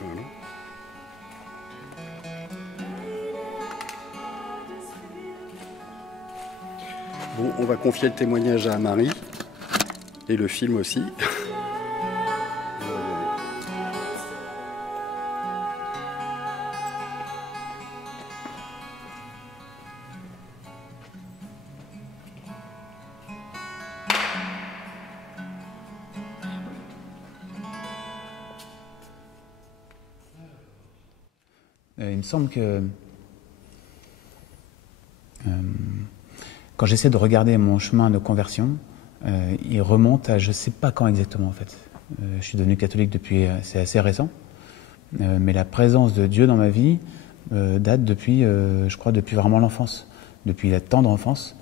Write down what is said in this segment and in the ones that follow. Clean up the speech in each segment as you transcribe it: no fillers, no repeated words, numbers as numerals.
Voilà. Bon, on va confier le témoignage à Marie et le film aussi. Il me semble que quand j'essaie de regarder mon chemin de conversion, il remonte à je ne sais pas quand exactement en fait. Je suis devenu catholique depuis, c'est assez récent, mais la présence de Dieu dans ma vie date depuis, je crois, depuis vraiment l'enfance, depuis la tendre enfance.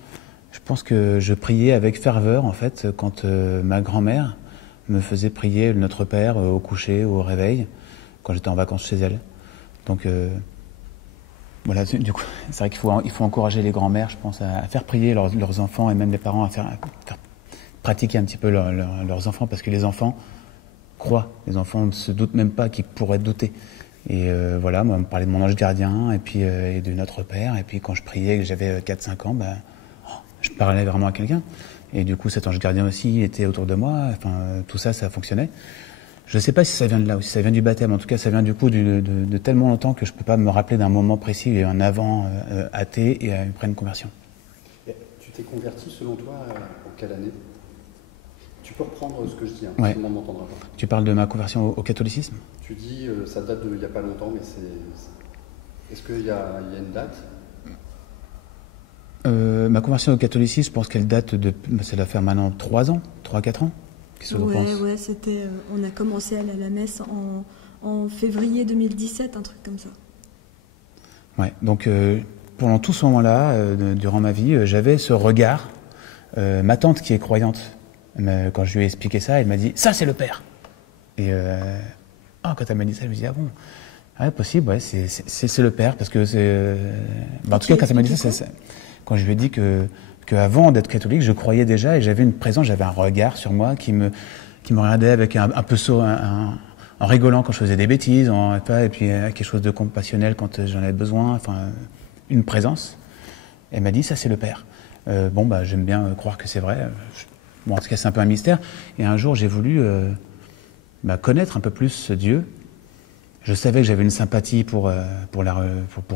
Je pense que je priais avec ferveur en fait quand ma grand-mère me faisait prier le Notre Père au coucher, au réveil, quand j'étais en vacances chez elle. Donc voilà, du coup, c'est vrai qu'il faut encourager les grands-mères, je pense, à faire prier leurs enfants et même les parents à faire pratiquer un petit peu leurs enfants, parce que les enfants croient, les enfants ne se doutent même pas qu'ils pourraient douter. Et voilà, moi, on me parlait de mon ange gardien et puis et de Notre Père, et puis quand je priais, que j'avais 4-5 ans, je parlais vraiment à quelqu'un. Et du coup, cet ange gardien aussi, il était autour de moi, enfin, tout ça, ça fonctionnait. Je ne sais pas si ça vient de là ou si ça vient du baptême. En tout cas, ça vient du coup de tellement longtemps que je ne peux pas me rappeler d'un moment précis, un avant athée et après une conversion. Tu t'es converti, selon toi, en quelle année? Tu peux reprendre ce que je dis, hein, ouais. Tout le monde m'entendra pas. Tu parles de ma conversion au catholicisme? Tu dis, ça date d'il n'y a pas longtemps, mais est-ce qu'il y a une date? Ma conversion au catholicisme, je pense qu'elle date de... Ça doit faire maintenant 3 ans, 3-4 ans. Qu'est-ce que tu penses? Ouais, c'était... on a commencé à aller à la messe en février 2017, un truc comme ça. Ouais, donc pendant tout ce moment-là, durant ma vie, j'avais ce regard. Ma tante qui est croyante, quand je lui ai expliqué ça, elle m'a dit « Ça, c'est le Père !» Et quand elle m'a dit ça, je me dis « Ah bon ?» Ouais, possible, ouais, c'est le Père, parce que c'est... en tout cas, quand elle m'a dit ça, quand je lui ai dit qu'avant d'être catholique, je croyais déjà et j'avais une présence, j'avais un regard sur moi qui me regardait avec un peu saut, en rigolant quand je faisais des bêtises, et puis quelque chose de compassionnel quand j'en avais besoin, enfin une présence. Elle m'a dit ça c'est le Père. J'aime bien croire que c'est vrai. En tout cas c'est un peu un mystère. Et un jour j'ai voulu connaître un peu plus ce Dieu. Je savais que j'avais une sympathie pour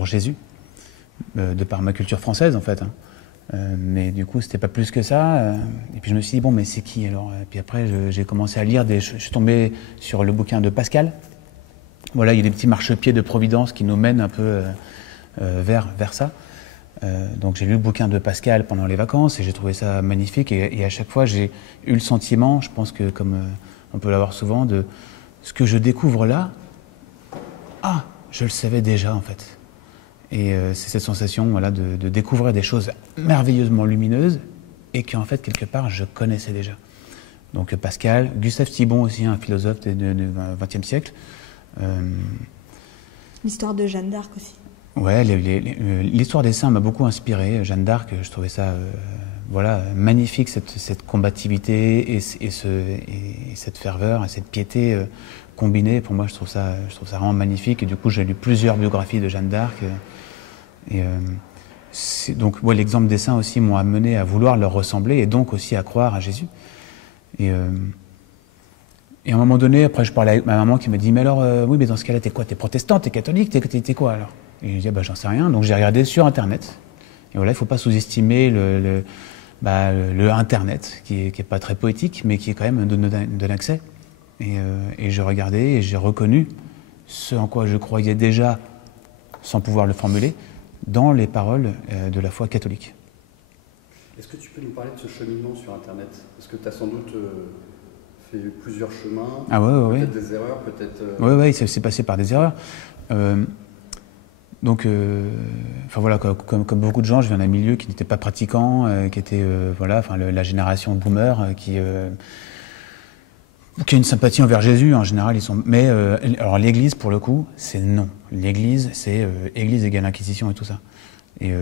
Jésus, de par ma culture française en fait. Mais du coup, c'était pas plus que ça. Et puis je me suis dit, bon, mais c'est qui alors? Et puis après, j'ai commencé à lire, je suis tombé sur le bouquin de Pascal. Voilà, il y a des petits marchepieds de Providence qui nous mènent un peu vers ça. Donc j'ai lu le bouquin de Pascal pendant les vacances et j'ai trouvé ça magnifique. Et à chaque fois, j'ai eu le sentiment, je pense que comme on peut l'avoir souvent, de ce que je découvre là, je le savais déjà en fait. Et c'est cette sensation voilà, de découvrir des choses merveilleusement lumineuses et qu'en fait, quelque part, je connaissais déjà. Donc Pascal, Gustave Thibon aussi, un philosophe du XXe siècle. L'histoire de Jeanne d'Arc aussi. Ouais, l'histoire des saints m'a beaucoup inspiré. Jeanne d'Arc, je trouvais ça magnifique, cette combativité et cette ferveur et cette piété combinée. Pour moi, je trouve ça vraiment magnifique. Et du coup, j'ai lu plusieurs biographies de Jeanne d'Arc. Donc, l'exemple des saints aussi m'ont amené à vouloir leur ressembler et donc aussi à croire à Jésus. Et à un moment donné, après, je parlais avec ma maman qui m'a dit « Mais alors, oui, mais dans ce cas-là, t'es quoi? T'es protestant? T'es catholique? T'es quoi alors ?» Et je dis « J'en sais rien. » Donc, j'ai regardé sur Internet. Et voilà, il ne faut pas sous-estimer le Internet, qui est pas très poétique, mais qui est quand même de l'accès. Et j'ai regardé et j'ai reconnu ce en quoi je croyais déjà, sans pouvoir le formuler, dans les paroles de la foi catholique. Est-ce que tu peux nous parler de ce cheminement sur Internet? Parce que tu as sans doute fait plusieurs chemins, peut-être des erreurs, peut-être... Oui, c'est passé par des erreurs. Comme beaucoup de gens, je viens d'un milieu qui n'était pas pratiquant, qui était la génération boomer, qui a une sympathie envers Jésus en général. Mais alors l'Église, pour le coup, c'est non. L'Église, c'est Église égale Inquisition et tout ça. Et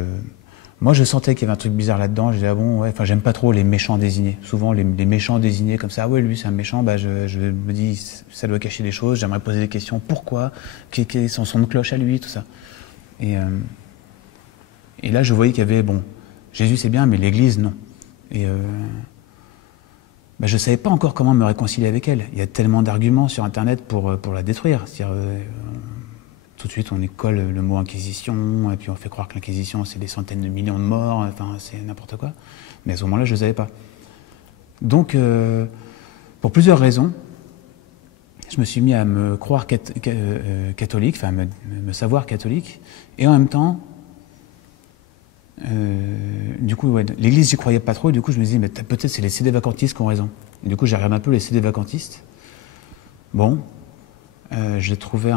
Moi, je sentais qu'il y avait un truc bizarre là-dedans. Je disais, ah bon, ouais, enfin, j'aime pas trop les méchants désignés. Souvent, les méchants désignés comme ça, ah ouais, lui, c'est un méchant, bah, je me dis, ça doit cacher des choses, j'aimerais poser des questions. Pourquoi? Quel est son son de cloche à lui, tout ça. Et là, je voyais qu'il y avait, bon, Jésus, c'est bien, mais l'Église, non. Et bah, je savais pas encore comment me réconcilier avec elle. Il y a tellement d'arguments sur Internet pour la détruire. C'est-à-dire, tout de suite, on école le mot Inquisition, et puis on fait croire que l'Inquisition, c'est des centaines de millions de morts, enfin, c'est n'importe quoi. Mais à ce moment-là, je ne savais pas. Donc, pour plusieurs raisons, je me suis mis à me croire catholique, enfin, me savoir catholique, et en même temps, du coup, ouais, l'Église, j'y croyais pas trop, et du coup, je me disais, mais peut-être c'est les CD vacantistes qui ont raison. Et du coup, j'ai regardé un peu les CD vacantistes. Bon. J'ai trouvé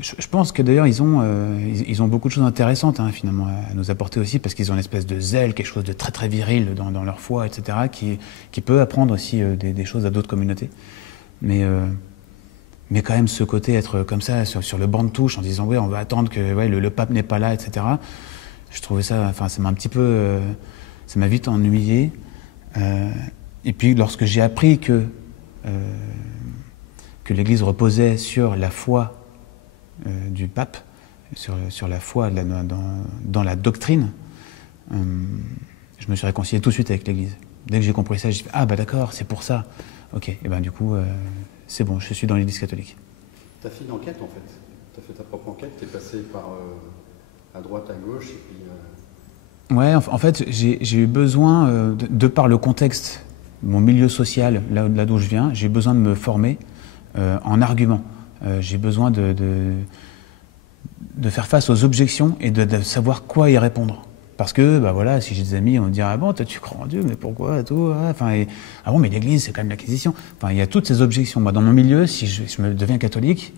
je pense que d'ailleurs ils ont beaucoup de choses intéressantes finalement à nous apporter aussi, parce qu'ils ont une espèce de zèle, quelque chose de très très viril dans leur foi, etc., qui peut apprendre aussi des choses à d'autres communautés. Mais quand même ce côté être comme ça sur le banc de touche en disant ouais, on va attendre que ouais, le pape n'est pas là, etc. Je trouvais ça, enfin ça m'a un petit peu, ça m'a vite ennuyé. Et puis lorsque j'ai appris que l'Église reposait sur la foi du pape, sur la foi dans la doctrine, je me suis réconcilié tout de suite avec l'Église. Dès que j'ai compris ça, j'ai dit « Ah bah d'accord, c'est pour ça. Ok, et ben du coup, c'est bon, je suis dans l'Église catholique. » Tu as fait une enquête en fait. Tu as fait ta propre enquête, tu es passé par à droite, à gauche, et puis... Ouais, en fait, j'ai eu besoin, de par le contexte, mon milieu social, là d'où je viens, j'ai eu besoin de me former en argument. J'ai besoin de faire face aux objections et de savoir quoi y répondre. Parce que, bah voilà, si j'ai des amis, on me dit « Ah bon, toi tu crois en Dieu, mais pourquoi ?» tout, enfin, ah bon, mais l'Église, c'est quand même l'Inquisition. Enfin, il y a toutes ces objections. Moi, dans mon milieu, si je me deviens catholique,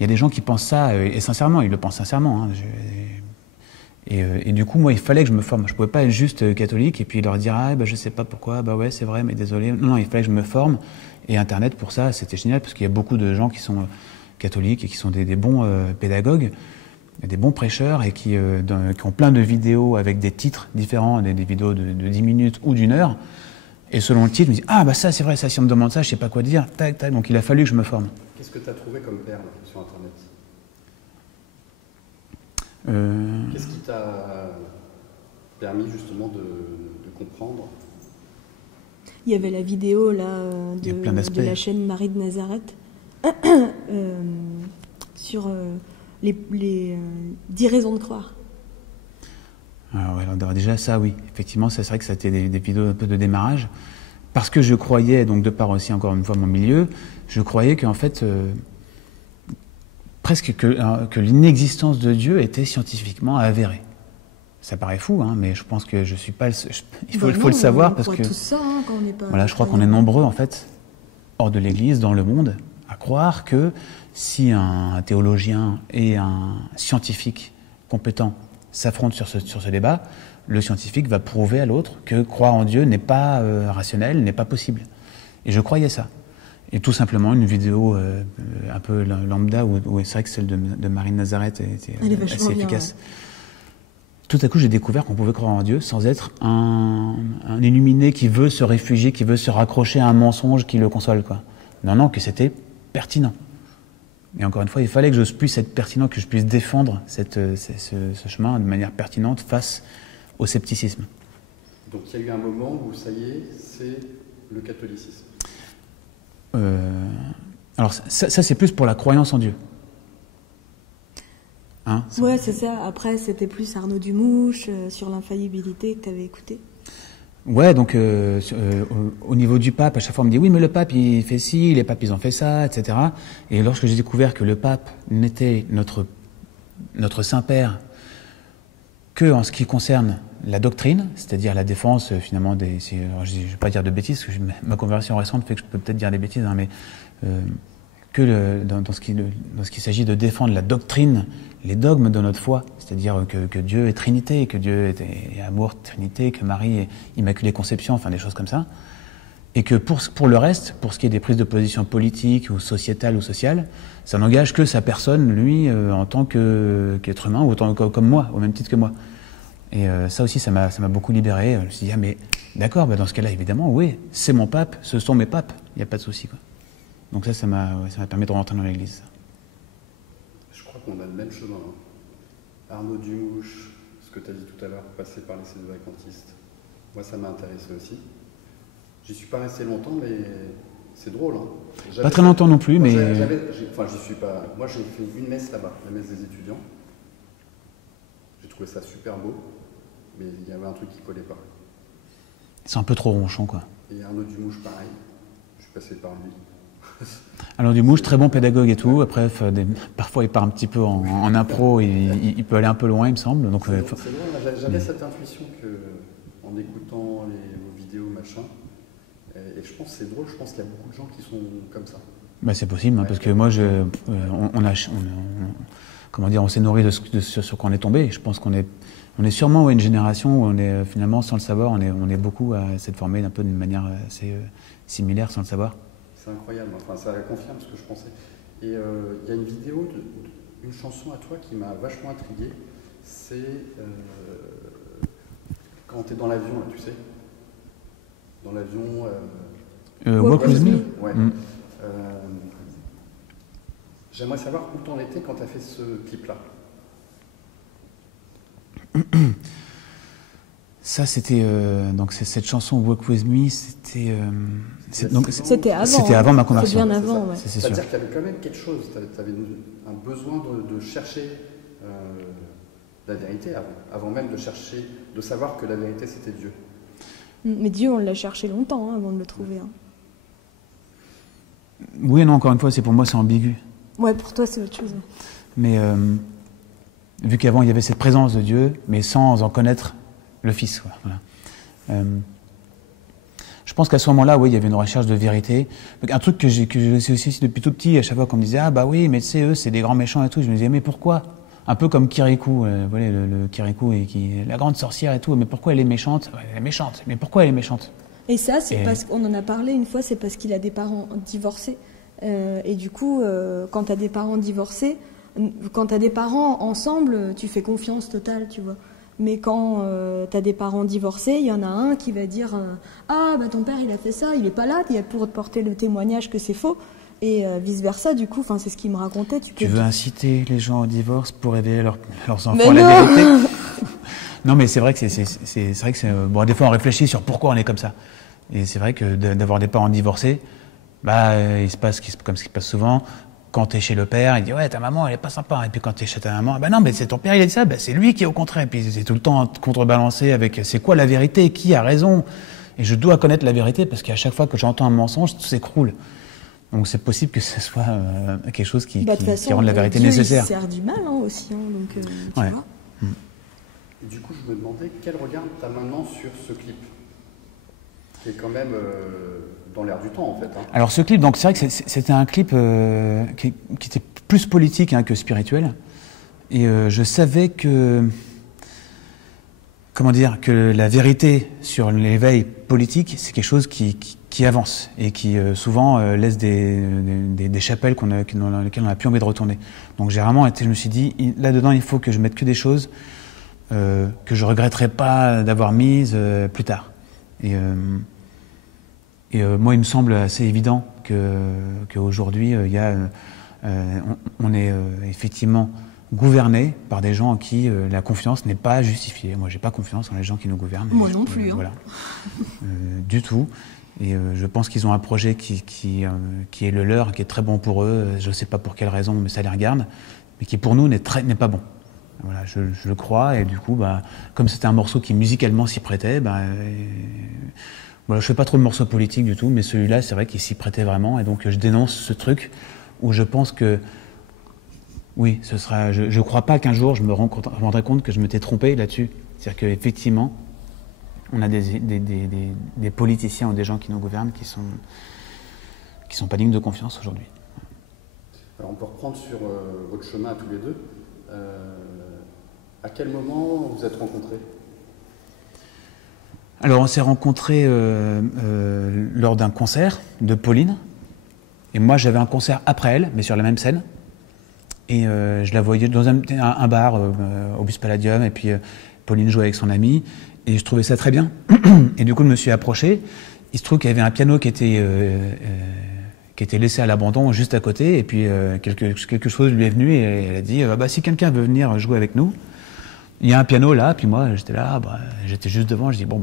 il y a des gens qui pensent ça, et sincèrement, ils le pensent sincèrement. Et du coup, moi, il fallait que je me forme. Je ne pouvais pas être juste catholique et puis leur dire « Ah, bah, je ne sais pas pourquoi, bah ouais, c'est vrai, mais désolé. » Non, il fallait que je me forme. Et Internet, pour ça, c'était génial, parce qu'il y a beaucoup de gens qui sont catholiques et qui sont des bons pédagogues, des bons prêcheurs, et qui ont plein de vidéos avec des titres différents, des vidéos de 10 minutes ou d'1 heure. Et selon le titre, je me dis « Ah, bah ça, c'est vrai, ça, si on me demande ça, je ne sais pas quoi dire. » Tac, tac. Donc il a fallu que je me forme. Qu'est-ce que tu as trouvé comme perle sur Internet ? Qu'est-ce qui t'a permis justement de comprendre ? Il y avait la vidéo là, de la chaîne Marie de Nazareth sur les 10 raisons de croire. Alors, déjà ça, oui. Effectivement, c'est vrai que c'était des vidéos un peu de démarrage. Parce que je croyais, donc de par aussi encore une fois mon milieu, je croyais qu'en fait, presque que l'inexistence de Dieu était scientifiquement avérée. Ça paraît fou, mais je pense que je suis pas le seul. Il faut le savoir, parce que tout ça, quand on n'est pas... Voilà, je crois qu'on est nombreux en fait, hors de l'Église, dans le monde, à croire que si un théologien et un scientifique compétent s'affrontent sur ce débat, le scientifique va prouver à l'autre que croire en Dieu n'est pas rationnel, n'est pas possible. Et je croyais ça. Et tout simplement, une vidéo un peu lambda, où c'est vrai que celle de Marie de Nazareth était assez efficace. Bien, ouais. Tout à coup, j'ai découvert qu'on pouvait croire en Dieu sans être un illuminé qui veut se réfugier, qui veut se raccrocher à un mensonge qui le console, quoi. Non, que c'était pertinent. Et encore une fois, il fallait que je puisse être pertinent, que je puisse défendre ce chemin de manière pertinente face au scepticisme. Donc il y a eu un moment où, ça y est, c'est le catholicisme. Alors ça c'est plus pour la croyance en Dieu. Ouais, c'est ça. Après, c'était plus Arnaud Dumouche sur l'infaillibilité que tu avais écouté. Ouais, donc au niveau du pape, à chaque fois on me dit oui, mais le pape il fait ci, les papes ils ont fait ça, etc. Et lorsque j'ai découvert que le pape n'était notre Saint-Père que en ce qui concerne la doctrine, c'est-à-dire la défense finalement je ne vais pas dire de bêtises, parce que ma conversion récente fait que je peux peut-être dire des bêtises, mais dans ce qui s'agit de défendre la doctrine, les dogmes de notre foi, c'est-à-dire que Dieu est Trinité, que Dieu est amour, Trinité, que Marie est Immaculée Conception, enfin des choses comme ça, et que pour le reste, pour ce qui est des prises de position politiques ou sociétales ou sociales, ça n'engage que sa personne, lui, en tant qu'être humain, ou comme moi, au même titre que moi. Et ça aussi, ça m'a beaucoup libéré. Je me suis dit, ah mais d'accord, bah dans ce cas-là, évidemment, oui, c'est mon pape, ce sont mes papes, il n'y a pas de souci, quoi. Donc ça m'a permis de rentrer dans l'église. Je crois qu'on a le même chemin. Hein. Arnaud Dumouche, ce que tu as dit tout à l'heure, passer par les sédévacantistes. Moi, ça m'a intéressé aussi. J'y suis pas resté longtemps, mais c'est drôle. Hein. Pas très longtemps non plus, mais... J'y suis pas... Moi, j'ai fait une messe là-bas, la messe des étudiants. J'ai trouvé ça super beau, mais il y avait un truc qui collait pas. C'est un peu trop ronchon, quoi. Et Arnaud Dumouche, pareil. Je suis passé par lui. Arnaud Dumouche, très bon pédagogue et tout. Après, parfois, il part un petit peu en impro. Il peut aller un peu loin, il me semble. Donc, c'est drôle. J'avais cette intuition que, en écoutant vos vidéos, machin, et je pense que c'est drôle. Je pense qu'il y a beaucoup de gens qui sont comme ça. Bah, c'est possible, hein, parce que moi, on s'est nourri de ce qu'on est tombé. Je pense qu'on est sûrement une génération où on est finalement, sans le savoir, on est beaucoup à s'être formé un peu d'une manière assez similaire, sans le savoir. C'est incroyable, enfin, ça confirme ce que je pensais. Et il y a une vidéo, une chanson à toi qui m'a vachement intrigué. C'est quand tu es dans l'avion, là, tu sais. Dans l'avion... Walk With Me. Ouais. J'aimerais savoir où t'en étais quand tu as fait ce clip-là. Ça, c'était... donc, cette chanson Walk With Me, c'était avant ma conversion. C'est bien avant, ouais. C'est-à-dire qu'il y avait quand même quelque chose. Tu avais un besoin de chercher la vérité avant même de chercher, de savoir que la vérité, c'était Dieu. Mais Dieu, on l'a cherché longtemps avant de le trouver. Hein. Oui et non, encore une fois, pour moi, c'est ambigu. Ouais, pour toi, c'est autre chose. Mais vu qu'avant, il y avait cette présence de Dieu, mais sans en connaître le Fils. Voilà. Je pense qu'à ce moment-là, oui, il y avait une recherche de vérité. Un truc que j'ai aussi depuis tout petit, à chaque fois qu'on me disait « Ah bah oui, mais tu sais, eux, c'est des grands méchants et tout », je me disais « Mais pourquoi ?» Un peu comme Kirikou, voilà, le Kirikou, la grande sorcière et tout. « Mais pourquoi elle est méchante ?»« Elle est méchante. Mais pourquoi elle est méchante ?» Et ça, c'est parce qu'on en a parlé une fois, c'est parce qu'il a des parents divorcés. Et du coup, quand tu as des parents divorcés, quand tu as des parents ensemble, tu fais confiance totale, tu vois. Mais quand tu as des parents divorcés, il y en a un qui va dire ah, bah ton père il a fait ça, il est pas là pour te porter le témoignage que c'est faux. Et vice-versa, du coup, c'est ce qu'il me racontait. Tu veux inciter les gens au divorce pour révéler leurs enfants la vérité? Non, mais c'est vrai que c'est vrai que c'est bon. Des fois, on réfléchit sur pourquoi on est comme ça. Et c'est vrai que d'avoir des parents divorcés, bah, il se passe comme ce qui passe souvent. Quand tu es chez le père, il dit « Ouais, ta maman, elle est pas sympa. » Et puis quand tu es chez ta maman, « Bah non, mais c'est ton père, il a dit ça. » Bah, c'est lui qui est au contraire. Et puis c'est tout le temps contrebalancé avec « C'est quoi la vérité? Qui a raison ?» Et je dois connaître la vérité parce qu'à chaque fois que j'entends un mensonge, tout s'écroule. Donc c'est possible que ce soit quelque chose qui rende la vérité nécessaire. Il sert du mal aussi, donc tu vois. Et du coup, je me demandais quel regard tu as maintenant sur ce clip, qui est quand même dans l'air du temps, en fait. Hein. Alors ce clip, donc c'est vrai que c'était un clip qui était plus politique que spirituel. Et je savais que, que la vérité sur l'éveil politique, c'est quelque chose qui avance et qui souvent laisse des chapelles dans lesquelles on n'a plus envie de retourner. Donc j'ai vraiment je me suis dit, là-dedans, il faut que je mette que des choses que je regretterai pas d'avoir mises plus tard. Et moi, il me semble assez évident qu'aujourd'hui, on est effectivement gouverné par des gens en qui la confiance n'est pas justifiée. Moi, j'ai pas confiance en les gens qui nous gouvernent. Moi non plus. Voilà. Du tout. Et je pense qu'ils ont un projet qui est le leur, qui est très bon pour eux. Je ne sais pas pour quelle raison, mais ça les regarde. Mais qui pour nous n'est pas bon. Voilà, je le crois. Et du coup, comme c'était un morceau qui musicalement s'y prêtait, voilà, je fais pas trop de morceaux politiques du tout, mais celui-là, c'est vrai qu'il s'y prêtait vraiment. Et donc, je dénonce ce truc où je pense que, oui, ce sera. Je crois pas qu'un jour je me rendrai compte que je m'étais trompé là-dessus. C'est-à-dire qu'effectivement, on a des politiciens ou des gens qui nous gouvernent qui sont pas dignes de confiance aujourd'hui. Alors, on peut reprendre sur votre chemin à tous les deux. À quel moment vous êtes rencontrés ? Alors, on s'est rencontrés lors d'un concert de Pauline. Et moi, j'avais un concert après elle, mais sur la même scène. Et je la voyais dans un bar au Bus Palladium. Et puis, Pauline jouait avec son amie, et je trouvais ça très bien. Et du coup, je me suis approché. Il se trouve qu'il y avait un piano qui était laissé à l'abandon juste à côté, et puis quelque chose lui est venu, et elle a dit bah, si quelqu'un veut venir jouer avec nous, il y a un piano là. Puis moi, j'étais là, j'étais juste devant, je dis bon,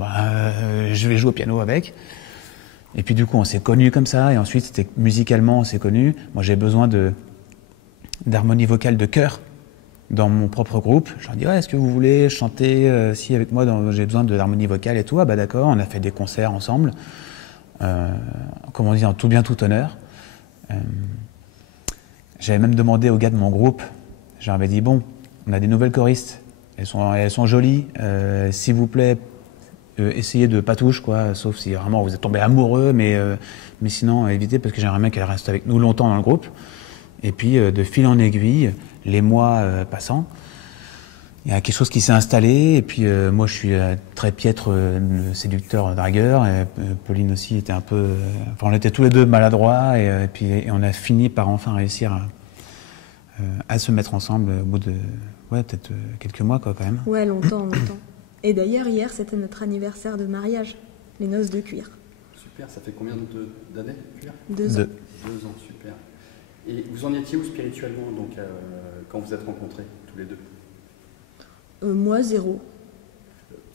je vais jouer au piano avec. Et puis du coup, on s'est connus comme ça, et ensuite, musicalement, on s'est connus. Moi, j'ai besoin d'harmonie vocale de chœur dans mon propre groupe. Je leur dis est-ce que vous voulez chanter si avec moi, j'ai besoin d'harmonie vocale et tout. Ah bah d'accord, on a fait des concerts ensemble, comme on dit, en tout bien, tout honneur. J'avais même demandé aux gars de mon groupe, je leur avais dit bon, on a des nouvelles choristes, elles sont jolies, s'il vous plaît, essayez de pas touche, quoi, sauf si vraiment vous êtes tombé amoureux, mais sinon évitez, parce que j'aimerais bien qu'elles restent avec nous longtemps dans le groupe. Et puis de fil en aiguille, les mois passant, il y a quelque chose qui s'est installé, et puis moi je suis très piètre séducteur, dragueur, et Pauline aussi était un peu... enfin on était tous les deux maladroits, et on a fini par enfin réussir à se mettre ensemble au bout de peut-être quelques mois, quoi, quand même. Ouais, longtemps. Et d'ailleurs, hier, c'était notre anniversaire de mariage, les noces de cuir. Super, ça fait combien d'années, cuir? 2 ans. 2 ans, super. Et vous en étiez où spirituellement, donc, quand vous êtes rencontrés, tous les deux? Moi, 0.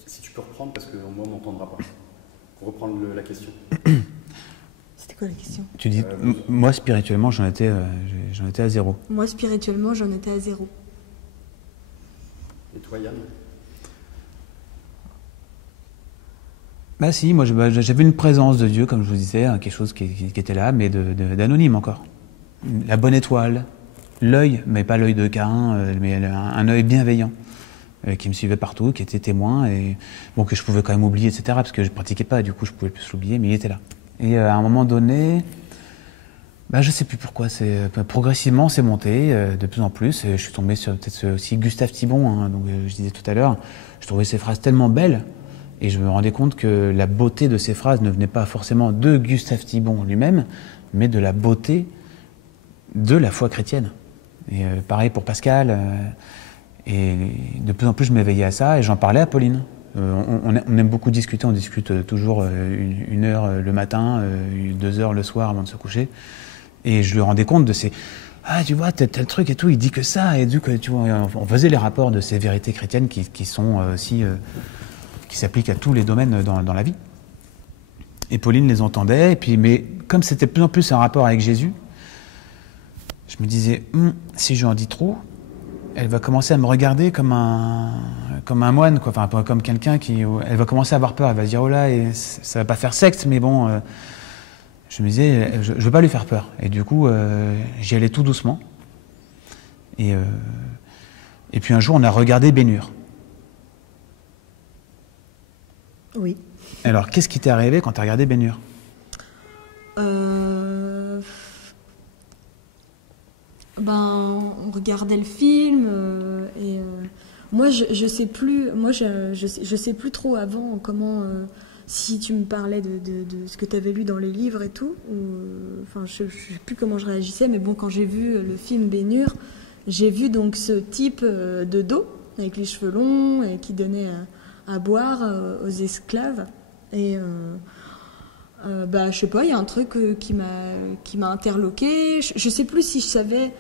Si tu peux reprendre, parce que moi, on m'entendra pas. Pour reprendre la question. C'était quoi la question? Tu dis, moi, spirituellement, j'en étais à 0. Moi, spirituellement, j'en étais à 0. Et toi, Yann? Bah si, moi j'avais une présence de Dieu, comme je vous disais, hein, quelque chose qui était là, mais d'anonyme encore. La bonne étoile, l'œil, mais pas l'œil de Caïn, mais un œil bienveillant, qui me suivait partout, qui était témoin, et bon, que je pouvais quand même oublier, etc., parce que je pratiquais pas, et du coup je pouvais plus l'oublier, mais il était là. Et à un moment donné, je sais plus pourquoi, progressivement c'est monté, de plus en plus, et je suis tombé sur peut-être aussi Gustave Thibon, hein, donc je disais tout à l'heure, je trouvais ses phrases tellement belles. Et je me rendais compte que la beauté de ces phrases ne venait pas forcément de Gustave Thibon lui-même, mais de la beauté de la foi chrétienne. Et pareil pour Pascal. Et de plus en plus, je m'éveillais à ça et j'en parlais à Pauline. On aime beaucoup discuter, on discute toujours 1 heure le matin, 2 heures le soir avant de se coucher. Et je lui rendais compte de ces... Ah, tu vois, tel truc et tout, il dit que ça. Et du coup, tu vois, on faisait les rapports de ces vérités chrétiennes qui sont aussi... qui s'applique à tous les domaines dans la vie. Et Pauline les entendait, mais comme c'était de plus en plus un rapport avec Jésus, je me disais, si je lui en dis trop, elle va commencer à me regarder comme un moine, quoi. Enfin, comme quelqu'un elle va commencer à avoir peur, elle va se dire, oh là, et ça va pas faire secte, mais bon, je me disais, je veux pas lui faire peur. Et du coup, j'y allais tout doucement. Et puis un jour, on a regardé Ben-Hur. Oui. Alors, qu'est-ce qui t'est arrivé quand tu as regardé Ben-Hur? On regardait le film et moi je sais plus. Moi je sais plus trop avant comment. Si tu me parlais de ce que tu avais lu dans les livres et tout, je sais plus comment je réagissais, mais bon, quand j'ai vu le film Ben-Hur, j'ai vu donc ce type de dos avec les cheveux longs et qui donnait à boire aux esclaves. Et je sais pas, il y a un truc qui m'a interloqué. Je sais plus si je savais,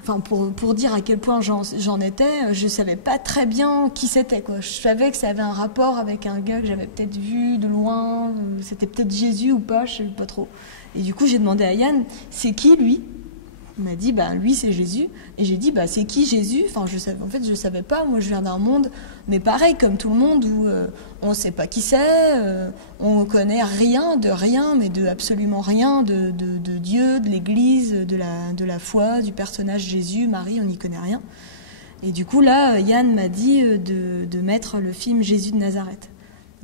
enfin pour dire à quel point j'en étais, je savais pas très bien qui c'était, quoi. Je savais que ça avait un rapport avec un gars que j'avais peut-être vu de loin, c'était peut-être Jésus ou pas, je sais pas trop. Et du coup j'ai demandé à Yann, c'est qui lui? Il m'a dit, lui c'est Jésus. Et j'ai dit, c'est qui Jésus? Enfin, je savais pas. Moi, je viens d'un monde, mais pareil, comme tout le monde, où on sait pas qui c'est, on connaît rien, mais de absolument rien de Dieu, de l'Église, de la foi, du personnage Jésus, Marie, on n'y connaît rien. Et du coup, là, Yann m'a dit de mettre le film Jésus de Nazareth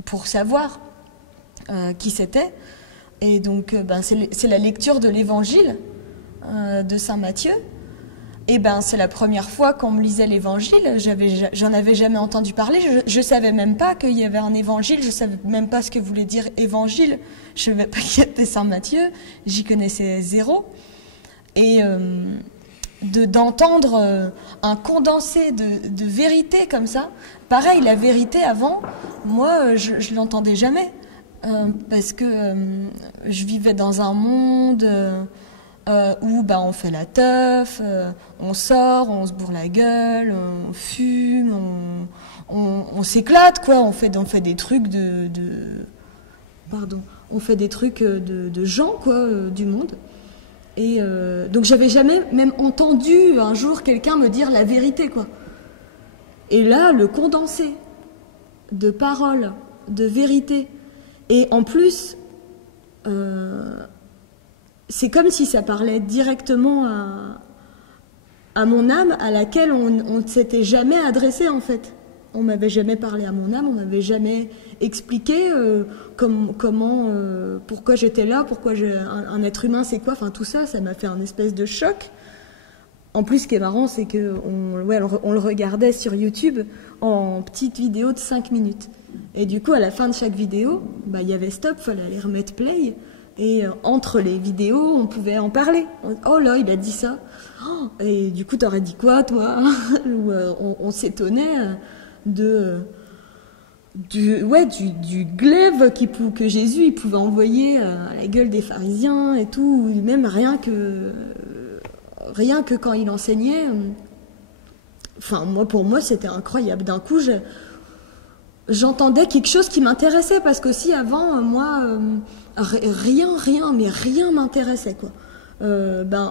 pour savoir qui c'était. Et donc, c'est la lecture de l'Évangile de Saint Matthieu. Et c'est la première fois qu'on me lisait l'Évangile. J'en avais jamais entendu parler. Je savais même pas qu'il y avait un Évangile. Je savais même pas ce que voulait dire Évangile. Je savais pas qu'il y avait Saint Matthieu. J'y connaissais 0. Et d'entendre un condensé de vérité comme ça. Pareil, la vérité avant, moi, je l'entendais jamais. Parce que je vivais dans un monde où bah, on fait la teuf, on sort, on se bourre la gueule, on fume, on s'éclate, quoi. On fait des trucs on fait des trucs de gens, quoi, du monde. Et donc j'avais jamais même entendu un jour quelqu'un me dire la vérité, quoi. Et là, le condensé de paroles, de vérité, et en plus, c'est comme si ça parlait directement à mon âme, à laquelle on ne s'était jamais adressé, en fait. On m'avait jamais parlé à mon âme, on m'avait jamais expliqué comment, pourquoi j'étais là, pourquoi un être humain c'est quoi, enfin tout ça, ça m'a fait un espèce de choc. En plus, ce qui est marrant, c'est qu'on le regardait sur YouTube en petite vidéo de 5 minutes. Et du coup, à la fin de chaque vidéo, bah, il y avait stop, il fallait aller remettre play. Et entre les vidéos, on pouvait en parler. Oh là, il a dit ça. Oh, et du coup, t'aurais dit quoi, toi? On s'étonnait du glaive que Jésus il pouvait envoyer à la gueule des pharisiens et tout, même rien que quand il enseignait. Enfin, pour moi, c'était incroyable. D'un coup, j'entendais quelque chose qui m'intéressait, parce qu'aussi avant, moi, rien m'intéressait, quoi.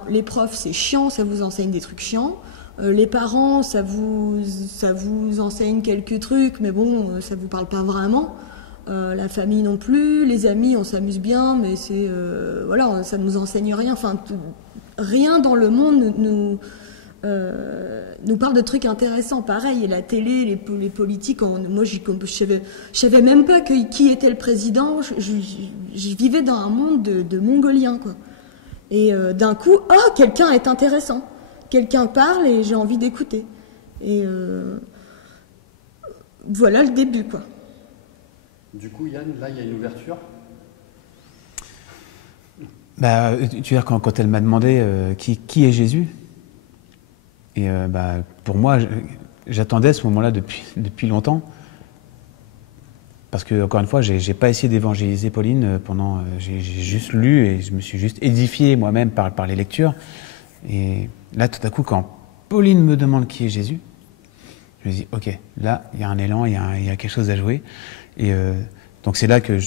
Les profs, c'est chiant, ça vous enseigne des trucs chiants. Les parents, ça vous enseigne quelques trucs, mais bon, ça vous parle pas vraiment. La famille non plus, les amis, on s'amuse bien, mais c'est voilà, ça nous enseigne rien. Enfin, rien dans le monde nous parle de trucs intéressants. Pareil, et la télé, les politiques. Moi, je savais même pas qui était le président. Je vivais dans un monde de Mongoliens, quoi. Et d'un coup, quelqu'un est intéressant. Quelqu'un parle et j'ai envie d'écouter. Et voilà le début, quoi. Du coup, Yann, là, il y a une ouverture. Bah, tu veux dire, quand elle m'a demandé qui est Jésus, et pour moi, j'attendais ce moment-là depuis longtemps. Parce que, encore une fois, j'ai pas essayé d'évangéliser Pauline j'ai juste lu et je me suis juste édifié moi-même par les lectures. Et là, tout à coup, quand Pauline me demande qui est Jésus, je me dis, ok, là, il y a un élan, il y a quelque chose à jouer. Et donc c'est là qu'on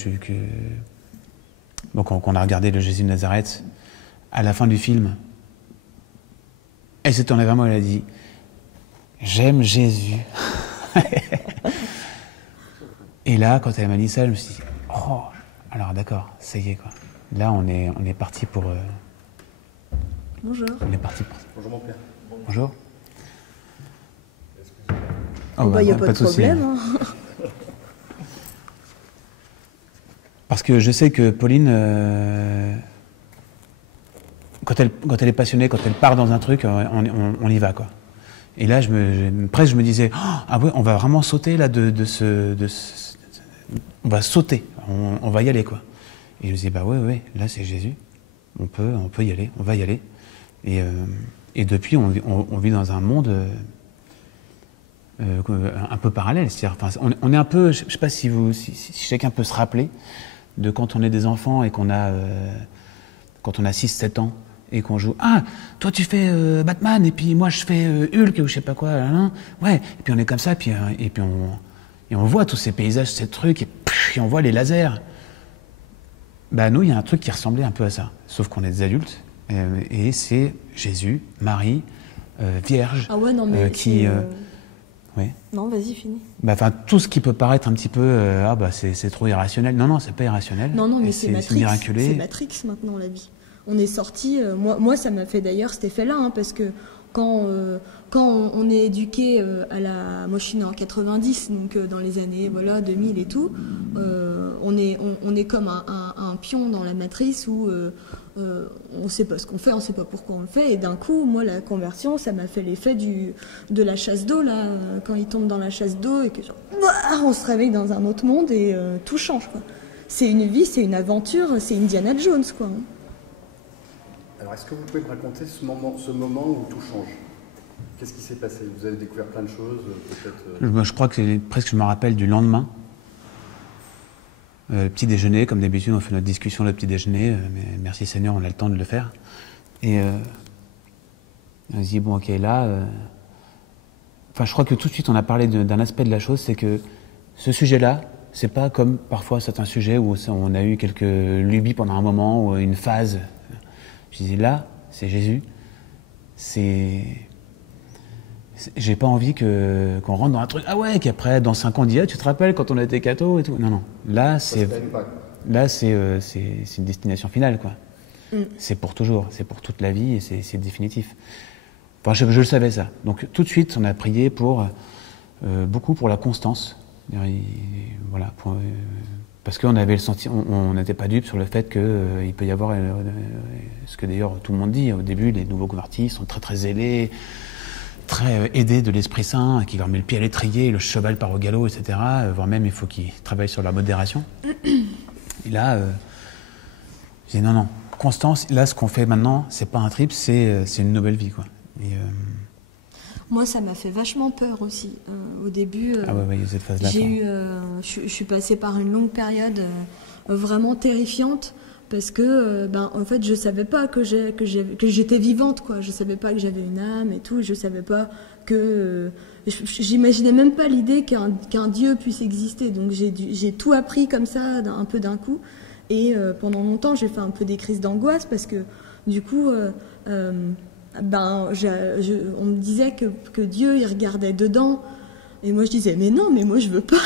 a regardé le Jésus de Nazareth, à la fin du film, elle s'est tournée vers moi et elle a dit, j'aime Jésus. Et là, quand elle m'a dit ça, je me suis dit, oh, alors d'accord, ça y est, quoi. Là, on est parti pour... Bonjour. On est parti pour... Bonjour mon père. Bonjour. Il n'y a pas de problème. Hein. Parce que je sais que Pauline, quand elle est passionnée, quand elle part dans un truc, on y va, quoi. Et là, presque je me disais, ah ouais, on va vraiment sauter là on va sauter, on va y aller, quoi. Et je me disais, bah ouais, là c'est Jésus, on peut y aller, on va y aller. Et depuis, on vit dans un monde un peu parallèle. C'est-à-dire, enfin, on est un peu, je ne sais pas si chacun peut se rappeler de quand on est des enfants et quand on a 6-7 ans et qu'on joue. Ah, toi tu fais Batman et puis moi je fais Hulk ou je sais pas quoi. Ouais, et puis on est comme ça, et puis on voit tous ces paysages, ces trucs, et on voit les lasers. Bah nous, il y a un truc qui ressemblait un peu à ça, sauf qu'on est des adultes. Et c'est Jésus, Marie, Vierge, ah ouais, non, mais qui... ouais. Non, vas-y, finis. Tout ce qui peut paraître un petit peu... c'est trop irrationnel. Non, c'est pas irrationnel. Non, mais c'est Matrix. Miraculé. C'est Matrix maintenant, la vie. On est sorti... moi, ça m'a fait d'ailleurs cet effet-là, hein, parce que quand on est éduqué moi je suis née en 90, donc dans les années 2000 et tout, on est comme un pion dans la matrice où on sait pas ce qu'on fait, on sait pas pourquoi on le fait, et d'un coup, moi, la conversion, ça m'a fait l'effet de la chasse d'eau, là, quand il tombe dans la chasse d'eau et que on se réveille dans un autre monde et tout change, quoi. C'est une vie, c'est une aventure, c'est Indiana Jones, quoi. Alors, est-ce que vous pouvez me raconter ce moment où tout change? Qu'est-ce qui s'est passé? Vous avez découvert plein de choses, peut-être Je crois que presque je me rappelle du lendemain. Petit déjeuner, comme d'habitude, on fait notre discussion le petit déjeuner, mais merci Seigneur, on a le temps de le faire. Et on se dit, bon, ok, là... Enfin, je crois que tout de suite, on a parlé d'un aspect de la chose, c'est que ce sujet-là, c'est pas comme parfois certains sujets où on a eu quelques lubies pendant un moment, ou une phase. Je disais, là, c'est Jésus, j'ai pas envie qu'on rentre dans un truc, ah ouais, qu'après, dans 5 ans, on dit, ah, tu te rappelles quand on était catho et tout. Non, non. Là, c'est une destination finale, quoi. C'est pour toujours, c'est pour toute la vie et c'est définitif. Enfin, je le savais, ça. Donc, tout de suite, on a prié beaucoup pour la constance. Voilà, parce qu'on avait le sentiment, on n'était pas dupes sur le fait qu'il peut y avoir, ce que d'ailleurs tout le monde dit, au début, les nouveaux convertis sont très très zélés, très aidés de l'Esprit Saint, qui leur met le pied à l'étrier, le cheval part au galop, etc. Voire même, il faut qu'ils travaillent sur la modération. Et là, je dis non, constance, là, ce qu'on fait maintenant, c'est pas un trip, c'est une nouvelle vie, quoi. Et, moi, ça m'a fait vachement peur aussi. Au début, ah ouais, cette phase-là, je suis passée par une longue période vraiment terrifiante parce que, en fait, je savais pas que j'étais vivante, quoi. Je savais pas que j'avais une âme et tout. Je savais pas que j'imaginais même pas l'idée qu'un Dieu puisse exister. Donc j'ai tout appris comme ça, un peu d'un coup. Et pendant longtemps, j'ai fait un peu des crises d'angoisse parce que du coup. On me disait que Dieu, il regardait dedans. Et moi, je disais, mais non, mais moi, je veux pas.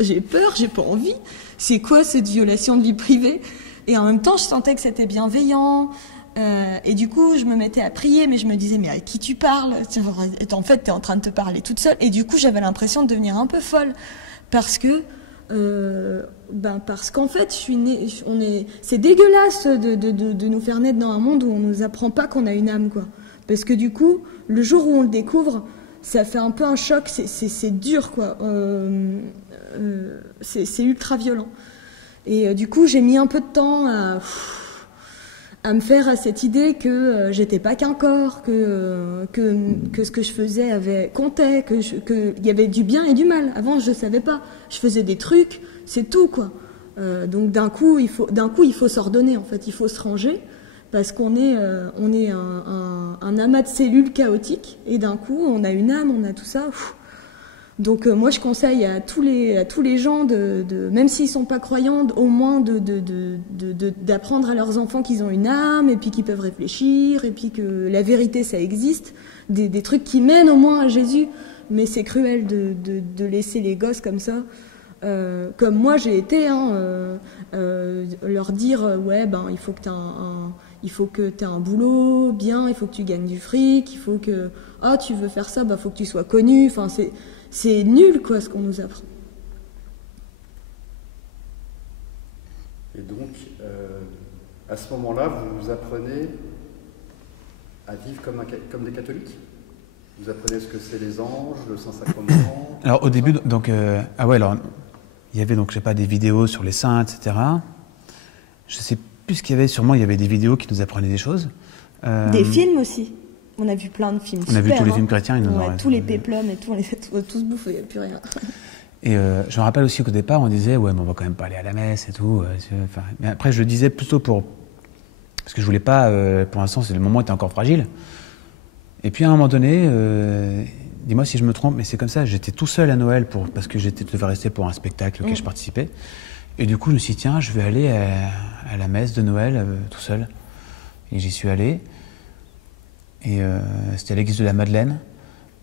J'ai peur, j'ai pas envie. C'est quoi cette violation de vie privée? Et en même temps, je sentais que c'était bienveillant. Et du coup, je me mettais à prier, mais je me disais, mais à qui tu parles? En fait, tu es en train de te parler toute seule. Et du coup, j'avais l'impression de devenir un peu folle. Parce qu'en fait, c'est dégueulasse de nous faire naître dans un monde où on nous apprend pas qu'on a une âme, quoi. Parce que du coup, le jour où on le découvre, ça fait un peu un choc, c'est dur, quoi. C'est ultra violent. Et du coup, j'ai mis un peu de temps à me faire à cette idée que j'étais pas qu'un corps, que ce que je faisais comptait, qu'il y avait du bien et du mal. Avant, je savais pas. Je faisais des trucs, c'est tout, quoi. Donc d'un coup, il faut s'ordonner, en fait. Il faut se ranger parce qu'on est un amas de cellules chaotiques et d'un coup, on a une âme, on a tout ça. Donc moi, je conseille à tous les gens, même s'ils sont pas croyants, au moins d'apprendre à leurs enfants qu'ils ont une âme et puis qu'ils peuvent réfléchir et puis que la vérité, ça existe. Des trucs qui mènent au moins à Jésus. Mais c'est cruel de laisser les gosses comme ça. Comme moi, j'ai été, leur dire, ouais, il faut que tu aies un boulot bien, il faut que tu gagnes du fric, il faut que, tu veux faire ça, faut que tu sois connu. Enfin, c'est nul, quoi, ce qu'on nous apprend. Et donc, à ce moment-là, vous apprenez à vivre comme des catholiques? Vous apprenez ce que c'est les anges, le Saint-Sacrement? Alors, au début, donc, alors, il y avait donc, je sais pas, des vidéos sur les saints, etc. Je sais plus ce qu'il y avait, sûrement, il y avait des vidéos qui nous apprenaient des choses. Des films aussi. On a vu plein de films. On a vu tous les films chrétiens. Tous les péplums et tout, on les a tous bouffés, il n'y a plus rien. Et je me rappelle aussi qu'au départ, on disait, ouais, mais on va quand même pas aller à la messe et tout. Mais après, je le disais plutôt parce que je voulais pas, pour l'instant, le moment était encore fragile. Et puis à un moment donné, dis-moi si je me trompe, mais c'est comme ça, j'étais tout seul à Noël parce que je devais rester pour un spectacle auquel je participais. Et du coup, je me suis dit, tiens, je vais aller à la messe de Noël tout seul. Et j'y suis allé. Et c'était à l'église de la Madeleine.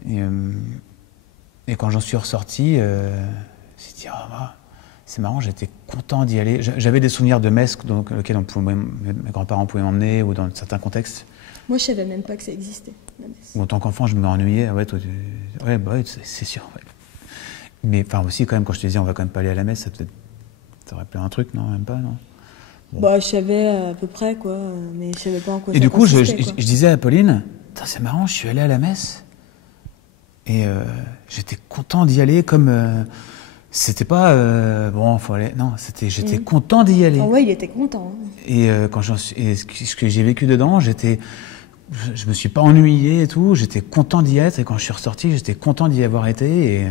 Et quand j'en suis ressorti, je me suis dit, c'est marrant, j'étais content d'y aller. J'avais des souvenirs de messes dans lesquelles mes grands-parents pouvaient m'emmener, ou dans certains contextes. Moi, je savais même pas que ça existait, la messe. Ou en tant qu'enfant, je m'ennuyais. Ouais, c'est sûr. Ouais. Mais enfin aussi, quand même, quand je te disais, on va quand même pas aller à la messe, ça aurait pu un truc, non? Même pas, non? Bon. Je savais à peu près, quoi, mais je savais pas en quoi ça consistait. Et du coup, je disais à Pauline, c'est marrant, je suis allé à la messe et j'étais content d'y aller comme C'était pas bon, faut aller. Non, j'étais content d'y aller. Ah ouais, il était content. Hein. Et ce que j'ai vécu dedans, je me suis pas ennuyé et tout. J'étais content d'y être. Et quand je suis ressorti, j'étais content d'y avoir été. Et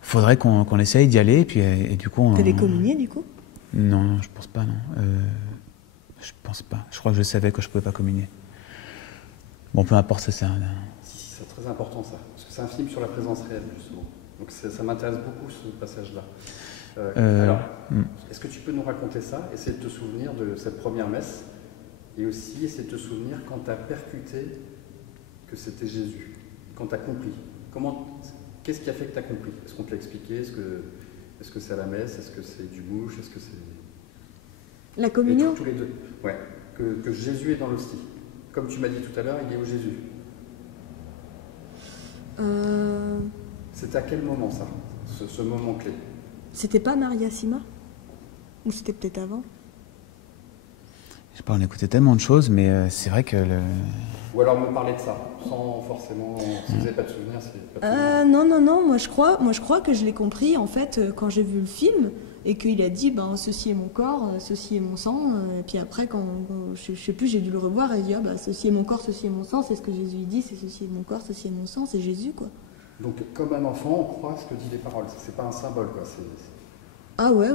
faudrait qu'on essaye d'y aller. Et du coup, t'es communié du coup? Non, je pense pas. Non, je pense pas. Je crois que je savais que je pouvais pas communier. Bon, peu importe, c'est ça. Si, c'est très important ça, parce que c'est un film sur la présence réelle justement. Donc ça m'intéresse beaucoup ce passage-là. Alors, est-ce que tu peux nous raconter ça, essayer de te souvenir de cette première messe, et aussi essayer de te souvenir quand tu as percuté que c'était Jésus, quand tu as compris. Qu'est-ce qui a fait que tu as compris? Est-ce qu'on te l'a expliqué? Est-ce que c'est à la messe? Est-ce que c'est du bouche? Est-ce que c'est... La communion? Tous les deux. Ouais, que Jésus est dans l'hostie. Comme tu m'as dit tout à l'heure, il est où Jésus? C'était à quel moment ça, ce moment clé? C'était pas Maria Sima? Ou c'était peut-être avant? Je sais pas, on écoutait tellement de choses, mais c'est vrai que Ou alors me parler de ça, sans forcément... Si vous n'avez pas de souvenir, c'est pas de souvenir. Non, moi je crois que je l'ai compris en fait quand j'ai vu le film et qu'il a dit ceci est mon corps, ceci est mon sang, et puis après quand je sais plus, j'ai dû le revoir et il dit ceci est mon corps, ceci est mon sang, c'est ce que Jésus dit, c'est ceci est mon corps, ceci est mon sang, c'est Jésus quoi. Donc comme un enfant, on croit ce que dit les paroles, c'est pas un symbole quoi. Ah ouais.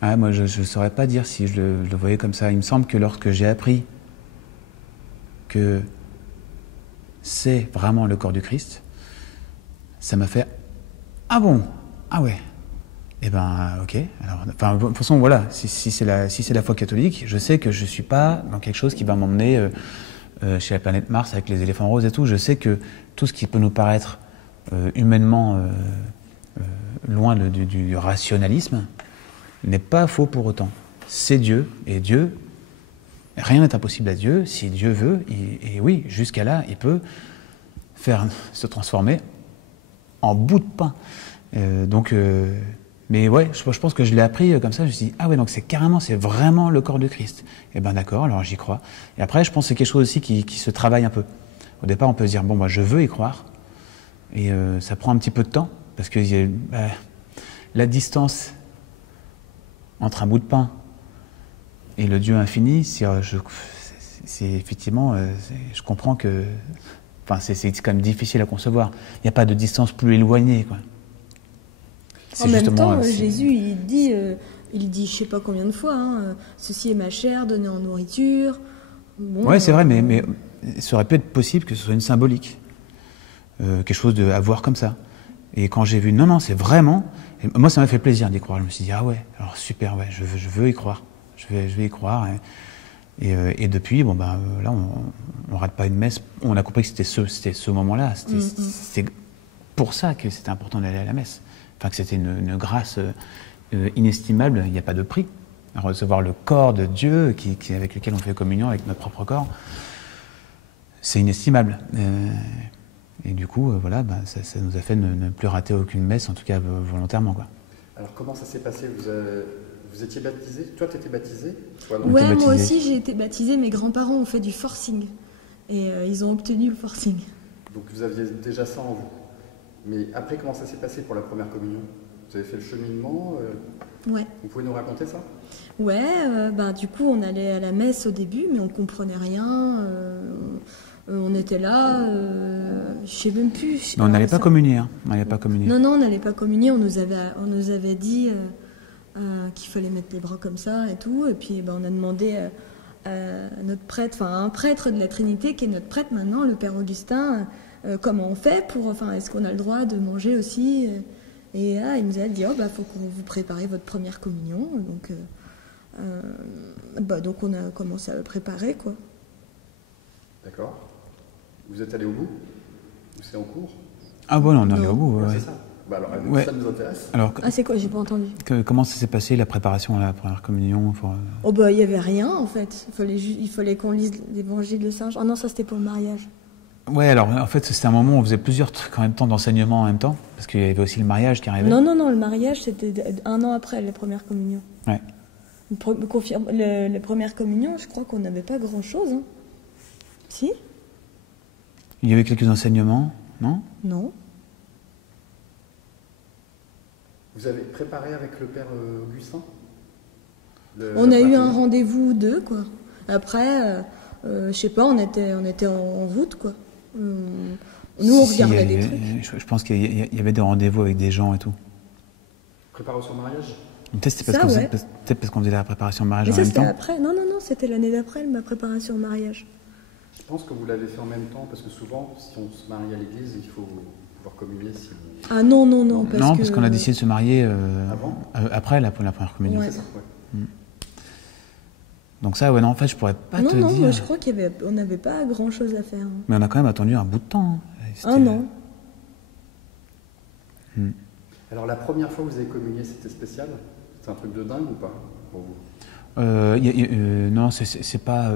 Ah, moi je ne saurais pas dire si je le voyais comme ça. Il me semble que lorsque j'ai appris que c'est vraiment le corps du Christ, ça m'a fait « Ah bon? Ah ouais ?» Eh ben, ok. Alors, de toute façon, voilà, si c'est la foi catholique, je sais que je ne suis pas dans quelque chose qui va m'emmener chez la planète Mars avec les éléphants roses et tout. Je sais que tout ce qui peut nous paraître humainement loin du rationalisme n'est pas faux pour autant. C'est Dieu, et Dieu, rien n'est impossible à Dieu. Si Dieu veut, et oui, jusqu'à là, il peut se transformer en bout de pain. Mais ouais, je pense que je l'ai appris comme ça, je me suis dit, ah ouais, donc c'est vraiment le corps du Christ. Et ben d'accord, alors j'y crois. Et après, je pense que c'est quelque chose aussi qui se travaille un peu. Au départ, on peut se dire, bon, je veux y croire. Et ça prend un petit peu de temps, parce que la distance entre un bout de pain et le Dieu infini, c'est effectivement, je comprends que c'est quand même difficile à concevoir. Il n'y a pas de distance plus éloignée, quoi. En même temps, Jésus, il dit je sais pas combien de fois, ceci est ma chair donnée en nourriture. Bon, ouais, c'est vrai, mais ça aurait pu être possible que ce soit une symbolique, quelque chose à voir comme ça. Et quand j'ai vu, non, c'est vraiment... Moi, ça m'a fait plaisir d'y croire. Je me suis dit, ah ouais, alors super, ouais, je veux y croire. Je vais y croire. Et depuis, là, on rate pas une messe. On a compris que c'était ce moment-là. C'était pour ça que c'était important d'aller à la messe. Enfin, que c'était une grâce inestimable. Il n'y a pas de prix. À recevoir le corps de Dieu avec lequel on fait communion avec notre propre corps, c'est inestimable. Et du coup, ça nous a fait ne plus rater aucune messe, en tout cas volontairement, quoi. Alors comment ça s'est passé? Vous étiez baptisé? Toi, tu étais baptisé? Toi, non? Ouais, moi aussi j'ai été baptisée. Mes grands-parents ont fait du forcing. Et ils ont obtenu le forcing. Donc vous aviez déjà ça en vous. Mais après, comment ça s'est passé pour la première communion? Vous avez fait le cheminement? Ouais. Vous pouvez nous raconter ça? Ouais, du coup on allait à la messe au début, mais on comprenait rien. On était là, je sais même plus. Mais on n'allait pas communier, hein. On n'allait pas communier. Non, on n'allait pas communier. On nous avait dit qu'il fallait mettre les bras comme ça et tout. Et puis on a demandé à notre prêtre, un prêtre de la Trinité qui est notre prêtre maintenant, le Père Augustin, comment on fait est-ce qu'on a le droit de manger aussi? Et là, il nous a dit, faut que vous préparez votre première communion. Donc on a commencé à le préparer, quoi. D'accord. Vous êtes allé au bout? Ou c'est en cours? Ah bon, on est allé au bout, ouais. C'est ça. Alors, ça nous intéresse. Alors, c'est quoi? J'ai pas entendu. Comment ça s'est passé, la préparation à la première communion? Il y avait rien, en fait. Il fallait qu'on lise l'évangile de Saint Jean. Ah non, ça, c'était pour le mariage. Ouais, alors, en fait, c'était un moment où on faisait plusieurs trucs en même temps, d'enseignement en même temps, parce qu'il y avait aussi le mariage qui arrivait. Non, le mariage, c'était 1 an après la première communion. Ouais. La première communion, je crois qu'on n'avait pas grand-chose, hein. Si? Il y avait quelques enseignements, non? Non. Vous avez préparé avec le père Augustin On a eu un rendez-vous d'eux, quoi. Après, je sais pas, on était en route, quoi. Nous, on regardait des trucs. Je pense qu'il y avait des rendez-vous avec des gens et tout. Préparation au mariage? Peut-être parce qu'on faisait la préparation au mariage mais en ça, même temps. Après. Non, c'était l'année d'après, ma préparation au mariage. Je pense que vous l'avez fait en même temps, parce que souvent, si on se marie à l'église, il faut pouvoir communier si on... Ah non, parce qu'on a décidé de se marier après la première communion. Ouais. C'est ça, ouais. Donc ça, ouais, non, en fait, je pourrais pas te dire. Non, moi je crois qu'on n'avait pas grand-chose à faire. Mais on a quand même attendu un bout de temps. Ah non. Alors la première fois que vous avez communié, c'était spécial? C'est un truc de dingue ou pas pour vous? Non, c'est pas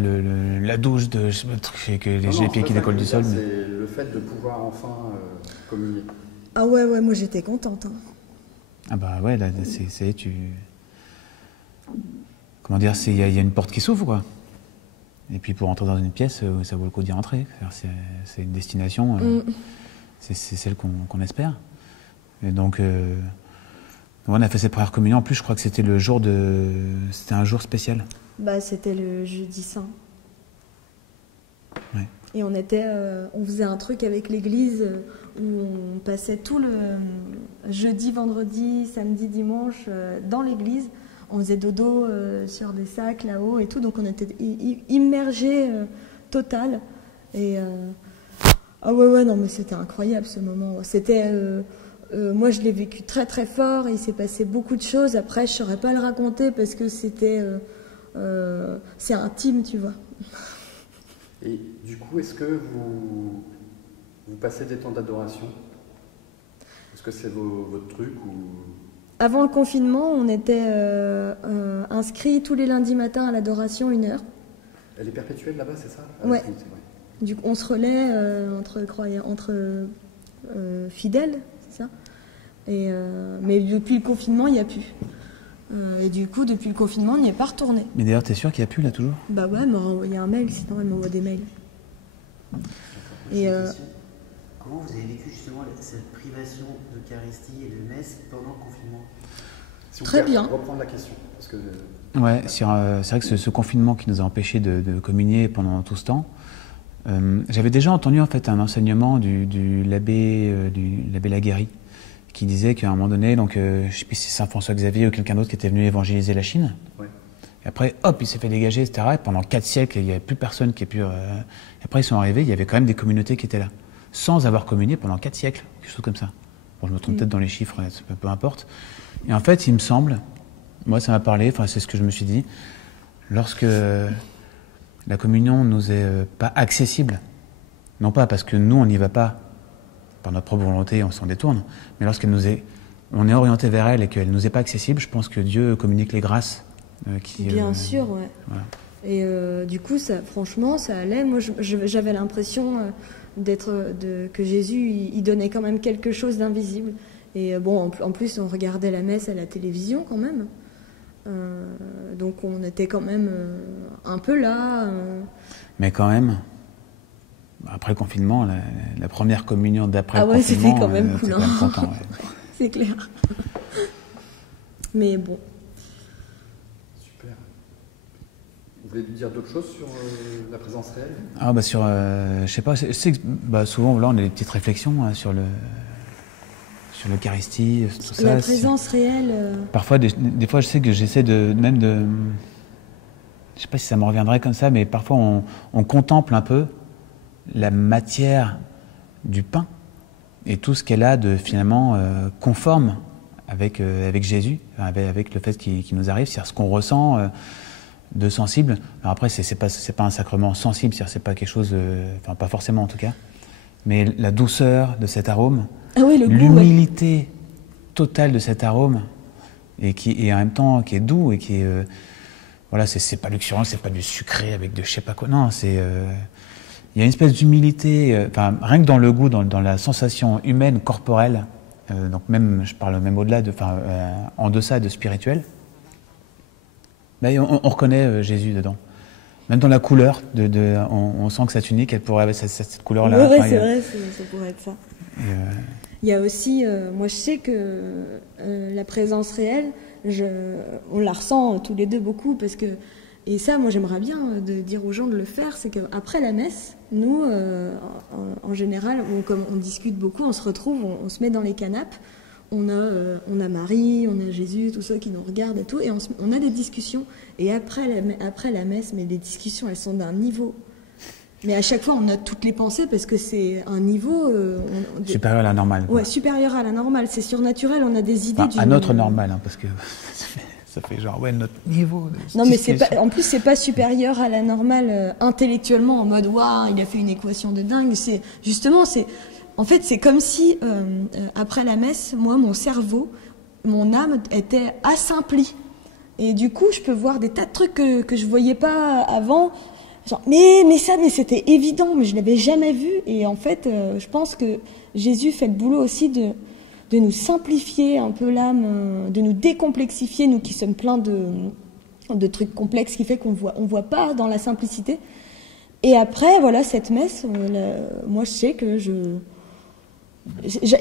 la douche de que les pieds qui décollent du sol. C'est le fait de pouvoir enfin communier. Ah ouais, moi j'étais contente. Hein. Ah bah ouais, là, comment dire, il y a une porte qui s'ouvre, quoi. Et puis pour entrer dans une pièce, ça vaut le coup d'y rentrer. C'est une destination, c'est celle qu'on espère. Et donc, on a fait cette première communion. En plus, je crois que c'était c'était un jour spécial. Bah, c'était le jeudi saint. Ouais. Et on faisait un truc avec l'église où on passait tout le jeudi, vendredi, samedi, dimanche dans l'église. On faisait dodo sur des sacs là-haut et tout, donc on était immergés total. Et ah ouais, non, mais c'était incroyable ce moment. C'était, moi je l'ai vécu très très fort. Il s'est passé beaucoup de choses. Après, je saurais pas le raconter parce que c'est intime, tu vois. Et du coup, est-ce que vous passez des temps d'adoration? Est-ce que c'est votre truc ou... Avant le confinement, on était inscrits tous les lundis matins à l'adoration 1 heure. Elle est perpétuelle là-bas, c'est ça? Ouais. C'est vrai. Du coup, on se relaie entre fidèles, c'est ça. Mais depuis le confinement, il n'y a plus. Et du coup, depuis le confinement, on n'y est pas retourné. Mais d'ailleurs, t'es sûr qu'il n'y a plus là toujours? Bah ouais, elle m'a envoyé un mail, sinon elle m'envoie des mails. Et comment vous avez vécu justement cette privation d'Eucharistie et de messe pendant le confinement? Si vous Très pouvez bien. reprendre la question. Parce que, Ouais, c'est vrai que ce confinement qui nous a empêchés de communier pendant tout ce temps, j'avais déjà entendu en fait un enseignement de l'abbé Laguérie qui disait qu'à un moment donné, donc je sais plus si c'est Saint François Xavier ou quelqu'un d'autre qui était venu évangéliser la Chine. ouais. Et après, hop, il s'est fait dégager, etc. Et pendant 4 siècles, il n'y avait plus personne qui ait pu... Et après, ils sont arrivés, il y avait quand même des communautés qui étaient là, sans avoir communié pendant 4 siècles, quelque chose comme ça. Bon, je me trompe peut-être dans les chiffres, peu importe. Et en fait, il me semble, moi ça m'a parlé, enfin c'est ce que je me suis dit, lorsque la communion nous est pas accessible, non pas parce que nous on n'y va pas par notre propre volonté, on s'en détourne, mais lorsqu'elle on est orienté vers elle et qu'elle nous est pas accessible, je pense que Dieu communique les grâces bien sûr, ouais. Voilà. Et du coup, franchement, ça allait. Moi, j'avais l'impression que Jésus, il donnait quand même quelque chose d'invisible. Et bon, en plus, on regardait la messe à la télévision quand même. Donc, on était quand même un peu là. Mais quand même, après le confinement, la première communion d'après le confinement... c'était quand même cool. Quand même content, ouais. C'est clair. Mais bon. Super. Vous voulez dire d'autres choses sur la présence réelle? Ah bah sur, je sais pas, c'est que souvent là on a des petites réflexions hein, sur l'Eucharistie, tout ça. La présence réelle. Parfois, des fois, je sais que j'essaie je sais pas si ça me reviendrait comme ça, mais parfois on contemple un peu la matière du pain et tout ce qu'elle a de finalement conforme avec Jésus, avec le fait qui nous arrive, c'est-à-dire ce qu'on ressent de sensible. Alors après, c'est pas un sacrement sensible, c'est-à-dire c'est pas quelque chose, enfin pas forcément en tout cas, mais la douceur de cet arôme, l'humilité totale de cet arôme, et en même temps qui est doux et qui est voilà, c'est pas luxuriant, c'est pas du sucré avec de je sais pas quoi, non, c'est il y a une espèce d'humilité, enfin rien que dans le goût, dans la sensation humaine, corporelle, donc même, je parle même au-delà en deçà de spirituel, on reconnaît Jésus dedans. Même dans la couleur, on sent que sa tunique, elle pourrait avoir cette couleur-là. Oui, c'est vrai, ça pourrait être ça. Il y a aussi, moi je sais que la présence réelle, on la ressent tous les deux beaucoup parce que, et ça moi j'aimerais bien de dire aux gens de le faire, c'est qu'après la messe, nous en général, comme on discute beaucoup, on se retrouve, on se met dans les canapes, on a Marie, on a Jésus, tous ceux qui nous regardent et tout, et on a des discussions, et après la messe, mais les discussions elles sont d'un niveau. Mais à chaque fois, on note toutes les pensées parce que c'est un niveau... supérieur à la normale. Ouais, supérieur à la normale. C'est surnaturel, on a des idées... À notre normale, hein, parce que ça fait genre, ouais, notre niveau... Non, mais en plus, c'est pas supérieur à la normale intellectuellement, en mode, waouh, il a fait une équation de dingue. En fait, c'est comme si, après la messe, moi, mon cerveau, mon âme était assouplie. Et du coup, je peux voir des tas de trucs que je voyais pas avant... Genre, mais c'était évident, mais je l'avais jamais vu. Et en fait, je pense que Jésus fait le boulot aussi de nous simplifier un peu l'âme, de nous décomplexifier, nous qui sommes pleins de trucs complexes, qui fait qu'on voit pas dans la simplicité. Et après, voilà, cette messe, moi je sais que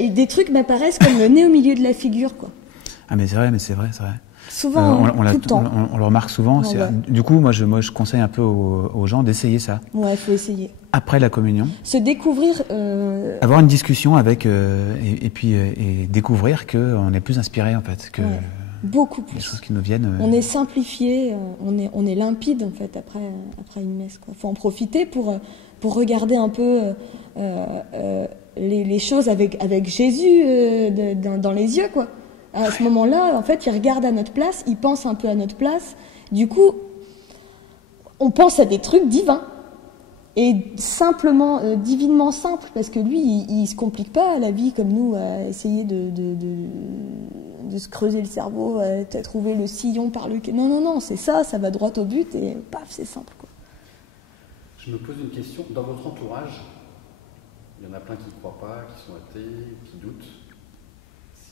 des trucs m'apparaissent comme le nez au milieu de la figure, quoi. Ah mais c'est vrai. Souvent, tout le temps. On le remarque souvent. Ah, ouais. Du coup, moi, je conseille un peu aux gens d'essayer ça. Ouais, il faut essayer. Après la communion. Se découvrir. Avoir une discussion avec et puis découvrir qu'on est plus inspiré en fait que beaucoup plus. Les choses qui nous viennent. On est simplifié, on est limpide en fait après une messe. Il faut en profiter pour regarder un peu les choses avec Jésus dans les yeux, quoi. À ce moment-là, en fait, il regarde à notre place, il pense un peu à notre place. Du coup, on pense à des trucs divins. Et simplement, divinement simple, parce que lui, il se complique pas la vie comme nous, à essayer de se creuser le cerveau, à trouver le sillon par lequel... Non, c'est ça va droit au but, et paf, c'est simple, quoi. Je me pose une question. Dans votre entourage, il y en a plein qui ne croient pas, qui sont athées, qui doutent.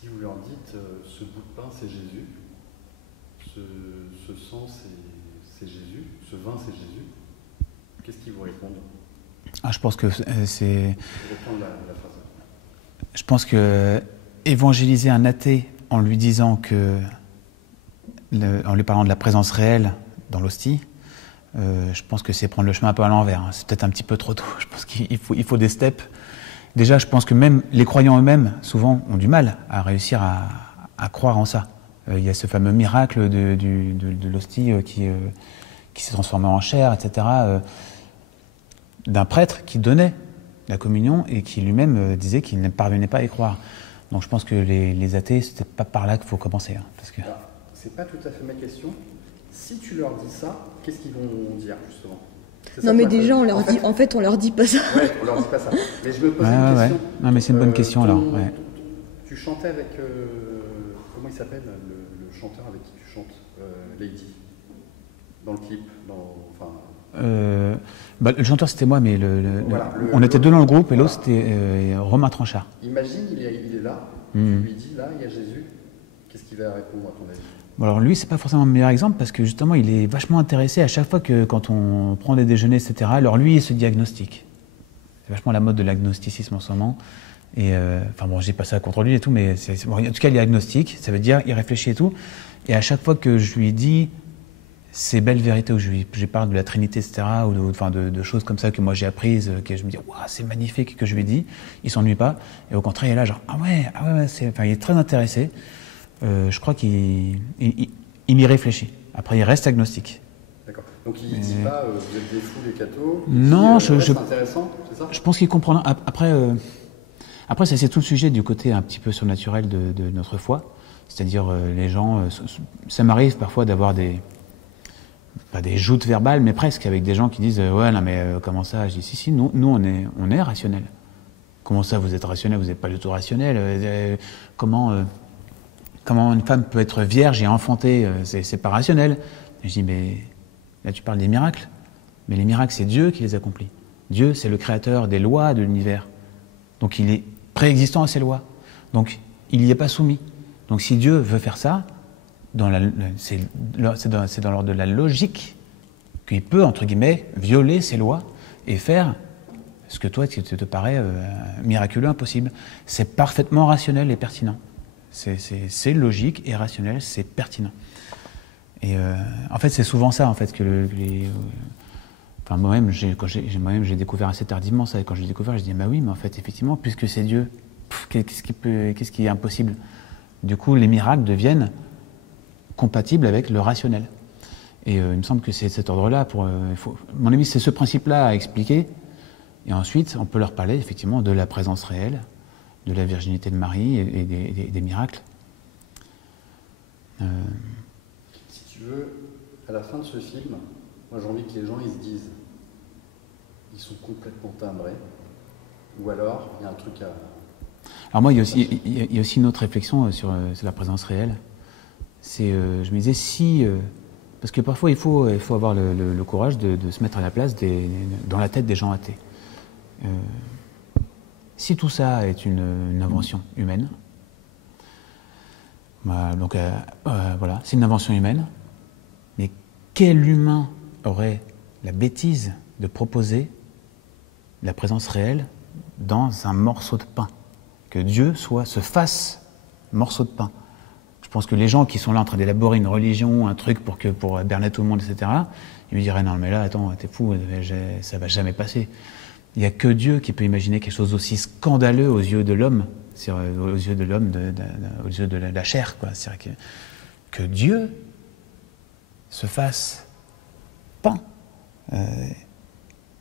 Si vous leur dites ce bout de pain c'est Jésus, ce sang c'est Jésus, ce vin c'est Jésus, qu'est-ce qu'ils vous répondent? Je pense que c'est... Je reprends la phrase. Je pense que évangéliser un athée en lui disant que, en lui parlant de la présence réelle dans l'hostie, je pense que c'est prendre le chemin un peu à l'envers. Hein. C'est peut-être un petit peu trop tôt. Je pense qu'il faut des steps. Déjà, je pense que même les croyants eux-mêmes, souvent, ont du mal à réussir à croire en ça. Il y a ce fameux miracle de l'hostie qui s'est transformé en chair, etc., d'un prêtre qui donnait la communion et qui lui-même disait qu'il ne parvenait pas à y croire. Donc je pense que les athées, c'est pas par là qu'il faut commencer. Hein, parce que... C'est pas tout à fait ma question. Si tu leur dis ça, qu'est-ce qu'ils vont dire, justement? Non, mais déjà, on leur dit pas ça. Ouais, on leur dit pas ça. Mais je me pose une question. Non, mais c'est une bonne question, alors. Ouais. Tu chantais avec... comment il s'appelle, le chanteur avec qui tu chantes, Lady, dans le clip, le chanteur, c'était moi, mais on était deux dans le groupe, et l'autre, c'était Romain Tranchard. Imagine, il est là, tu lui dis, là, il y a Jésus. Qu'est-ce qu'il va répondre, à ton avis? Bon, alors lui, c'est pas forcément le meilleur exemple parce que justement, il est vachement intéressé à chaque fois que quand on prend des déjeuners, etc. Alors lui, il se diagnostique. C'est vachement la mode de l'agnosticisme en ce moment. Et enfin bon, je dis pas ça contre lui et tout, mais bon, en tout cas, il est agnostique. Ça veut dire, il réfléchit et tout. Et à chaque fois que je lui dis ces belles vérités où je parle de la Trinité, etc., ou de choses comme ça que moi j'ai apprises, que je me dis, waouh, c'est magnifique que je lui dis, il s'ennuie pas. Et au contraire, il est là, genre, ah ouais, il est très intéressé. Je crois qu'il y réfléchit. Après, il reste agnostique. D'accord. Donc il ne dit pas vous êtes des fous, les cathos. Non, c'est intéressant, c'est ça? Je pense qu'il comprend. Après, c'est tout le sujet du côté un petit peu surnaturel de notre foi. C'est-à-dire, les gens. Ça m'arrive parfois d'avoir pas des joutes verbales, mais presque, avec des gens qui disent ouais, non, mais comment ça? Je dis si, nous on est rationnel. Comment ça, vous êtes rationnel? Vous n'êtes pas du tout rationnel. Comment une femme peut être vierge et enfantée, c'est pas rationnel. Et je dis, mais là tu parles des miracles. Mais les miracles, c'est Dieu qui les accomplit. Dieu, c'est le créateur des lois de l'univers. Donc il est préexistant à ces lois. Donc il n'y est pas soumis. Donc si Dieu veut faire ça, c'est dans l'ordre de la logique qu'il peut, entre guillemets, violer ces lois et faire ce que toi, te paraît miraculeux, impossible. C'est parfaitement rationnel et pertinent. C'est logique et rationnel, c'est pertinent. Et en fait, c'est souvent ça, en fait, que enfin, moi-même, j'ai découvert assez tardivement ça. Et quand j'ai découvert, je dis, bah oui, mais en fait, effectivement, puisque c'est Dieu, qu'est-ce qui est impossible? Du coup, les miracles deviennent compatibles avec le rationnel. Et il me semble que c'est cet ordre-là. À mon avis, c'est ce principe-là à expliquer. Et ensuite, on peut leur parler, effectivement, de la présence réelle, de la virginité de Marie et des miracles. Si tu veux, à la fin de ce film, moi j'ai envie que les gens ils se disent, ils sont complètement timbrés, ou alors il y a un truc à... Alors moi, il y a aussi une autre réflexion sur la présence réelle. Je me disais, si... parce que parfois, il faut avoir le courage de se mettre à la place dans la tête des gens athées. Si tout ça est une invention humaine, donc voilà, c'est une invention humaine, mais quel humain aurait la bêtise de proposer la présence réelle dans un morceau de pain? Que Dieu se fasse morceau de pain. Je pense que les gens qui sont là en train d'élaborer une religion, un truc pour berner tout le monde, etc., ils me diraient, non mais là, attends, t'es fou, ça va jamais passer. Il n'y a que Dieu qui peut imaginer quelque chose d'aussi scandaleux aux yeux de l'homme, aux yeux de l'homme, aux yeux de la chair, quoi. C'est-à-dire que Dieu se fasse pain. Il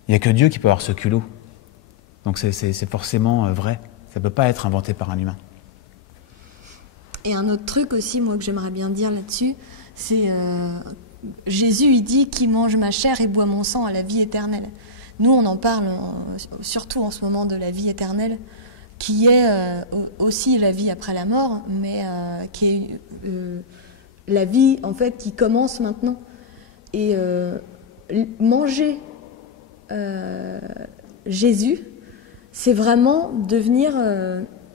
n'y a que Dieu qui peut avoir ce culot. Donc c'est forcément vrai. Ça ne peut pas être inventé par un humain. Et un autre truc aussi, moi, que j'aimerais bien dire là-dessus, c'est Jésus, il dit « Qui mange ma chair et boit mon sang a la vie éternelle ». Nous, on en parle surtout en ce moment de la vie éternelle, qui est aussi la vie après la mort, mais qui est la vie, en fait, qui commence maintenant. Et manger Jésus, c'est vraiment devenir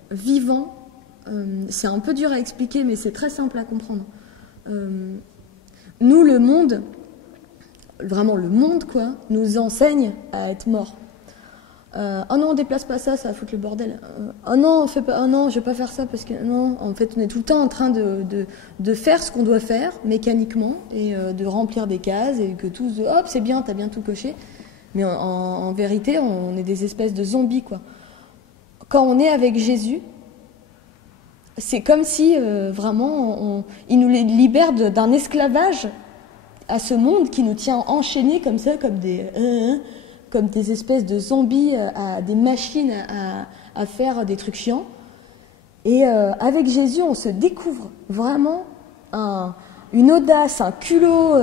vivant. C'est un peu dur à expliquer, mais c'est très simple à comprendre. Nous, le monde, vraiment le monde, quoi, nous enseigne à être mort. Oh non, on déplace pas ça, ça va foutre le bordel. Oh non, on fait pas, oh non, je vais pas faire ça parce que non. En fait, on est tout le temps en train de faire ce qu'on doit faire mécaniquement et de remplir des cases et que tous, hop, c'est bien, t'as bien tout coché. Mais en vérité, on est des espèces de zombies, quoi. Quand on est avec Jésus, c'est comme si vraiment il nous libère d'un esclavage à ce monde qui nous tient enchaînés comme ça, comme des espèces de zombies, à des machines à faire des trucs chiants. Et avec Jésus, on se découvre vraiment une audace, un culot,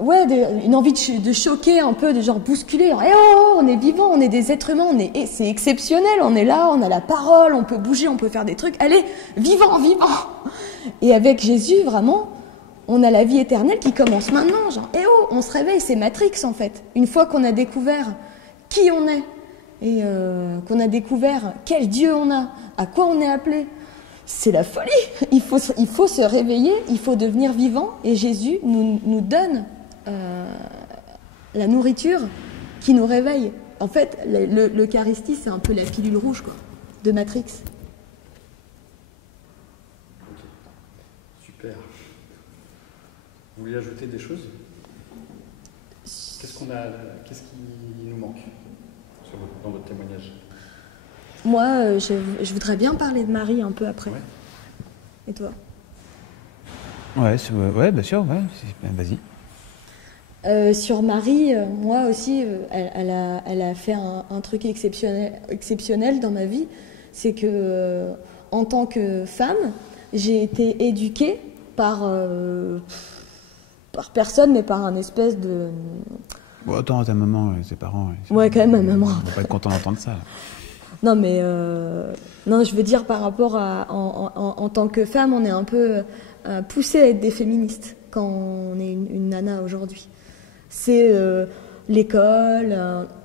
une envie de choquer un peu, de genre bousculer. Eh oh, on est vivant, on est des êtres humains, c'est exceptionnel, on est là, on a la parole, on peut bouger, on peut faire des trucs. Allez, vivant, vivant. Et avec Jésus, vraiment, on a la vie éternelle qui commence maintenant. Genre, eh oh, on se réveille, c'est Matrix en fait. Une fois qu'on a découvert qui on est et qu'on a découvert quel Dieu on a, à quoi on est appelé, c'est la folie. Il faut se réveiller, il faut devenir vivant. Et Jésus nous donne la nourriture qui nous réveille. En fait, l'Eucharistie, c'est un peu la pilule rouge, quoi, de Matrix. Ok, super. Vous voulez ajouter des choses? Qu'est-ce qui nous manque dans votre témoignage? Moi, je voudrais bien parler de Marie un peu après. Ouais. Et toi? Ouais, bien sûr, ouais. Vas-y. Sur Marie, moi aussi, elle a fait un truc exceptionnel dans ma vie. C'est que, en tant que femme, j'ai été éduquée par personne, mais par un espèce de... Bon, attends, ta maman, ses parents... Ouais, quand même, ma maman. On va pas être content d'entendre ça. Non, mais... non, je veux dire, par rapport à... En tant que femme, on est un peu poussé à être des féministes quand on est une nana aujourd'hui. C'est l'école,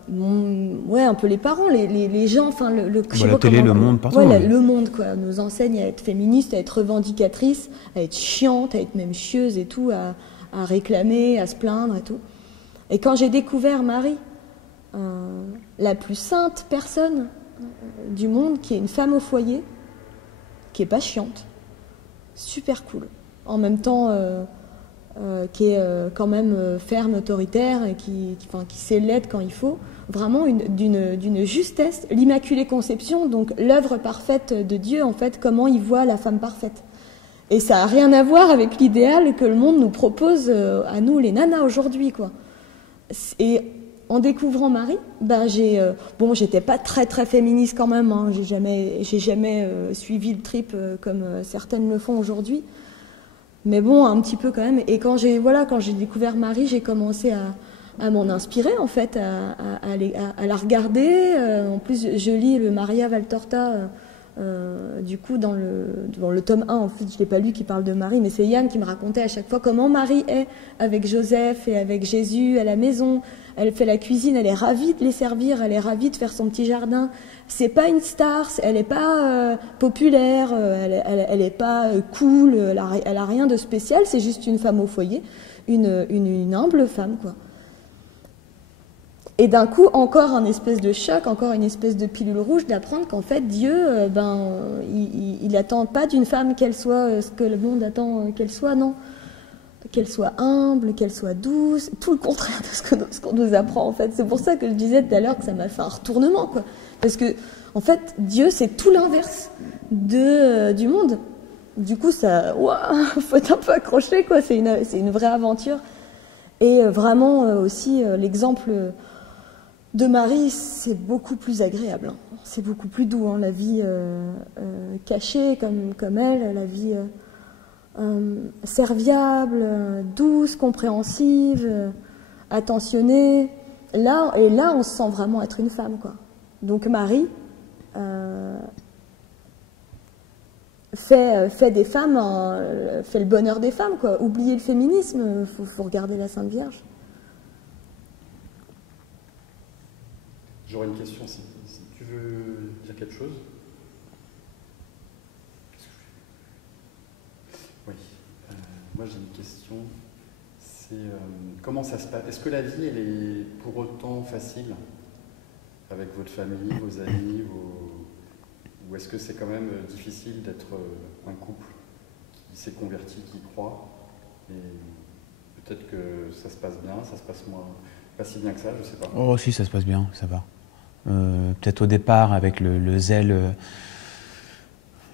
ouais, un peu les parents, les gens, enfin la télé, le monde, partout. Ouais, le monde, quoi, nous enseigne à être féministe, à être revendicatrice, à être chiante, à être même chieuse et tout, à réclamer, à se plaindre et tout. Et quand j'ai découvert Marie, la plus sainte personne du monde, qui est une femme au foyer, qui est pas chiante, super cool, en même temps qui est quand même ferme, autoritaire, et qui sait l'être quand il faut, vraiment d'une justesse, l'Immaculée Conception, donc l'œuvre parfaite de Dieu, en fait, comment il voit la femme parfaite. Et ça n'a rien à voir avec l'idéal que le monde nous propose à nous, les nanas, aujourd'hui, quoi. Et en découvrant Marie, j'étais pas très très féministe quand même, hein. J'ai jamais suivi le trip comme certaines le font aujourd'hui. Mais bon, un petit peu quand même. Et quand j'ai découvert Marie, j'ai commencé à m'en inspirer, en fait, à la regarder. En plus, je lis le Maria Valtorta, du coup, dans le tome 1, en fait, je ne l'ai pas lu, qui parle de Marie, mais c'est Yann qui me racontait à chaque fois comment Marie est avec Joseph et avec Jésus à la maison. Elle fait la cuisine, elle est ravie de les servir, elle est ravie de faire son petit jardin. C'est pas une star, elle n'est pas populaire, elle est pas cool, elle a rien de spécial, c'est juste une femme au foyer, une humble femme, quoi. Et d'un coup, encore un espèce de choc, encore une espèce de pilule rouge d'apprendre qu'en fait, Dieu, il n'attend pas d'une femme qu'elle soit ce que le monde attend qu'elle soit, non. Qu'elle soit humble, qu'elle soit douce, tout le contraire de ce qu'on nous apprend, en fait. C'est pour ça que je disais tout à l'heure que ça m'a fait un retournement, quoi. Parce que, en fait, Dieu, c'est tout l'inverse du monde. Du coup, faut être un peu accroché, quoi. C'est une vraie aventure. Et vraiment, aussi, l'exemple de Marie, c'est beaucoup plus agréable, hein. C'est beaucoup plus doux, hein, la vie cachée comme elle, la vie serviable, douce, compréhensive, attentionnée. Là, on se sent vraiment être une femme, quoi. Donc Marie fait des femmes, fait le bonheur des femmes, quoi. Oubliez le féminisme, faut regarder la Sainte Vierge. J'aurais une question, si tu veux dire quelque chose. Oui, moi j'ai une question, c'est comment ça se passe? Est-ce que la vie, elle est pour autant facile avec votre famille, vos amis, ou est-ce que c'est quand même difficile d'être un couple qui s'est converti, qui croit, et peut-être que ça se passe bien, ça se passe pas si bien que ça, je sais pas. Oh si, ça se passe bien, ça va. Peut-être au départ avec le zèle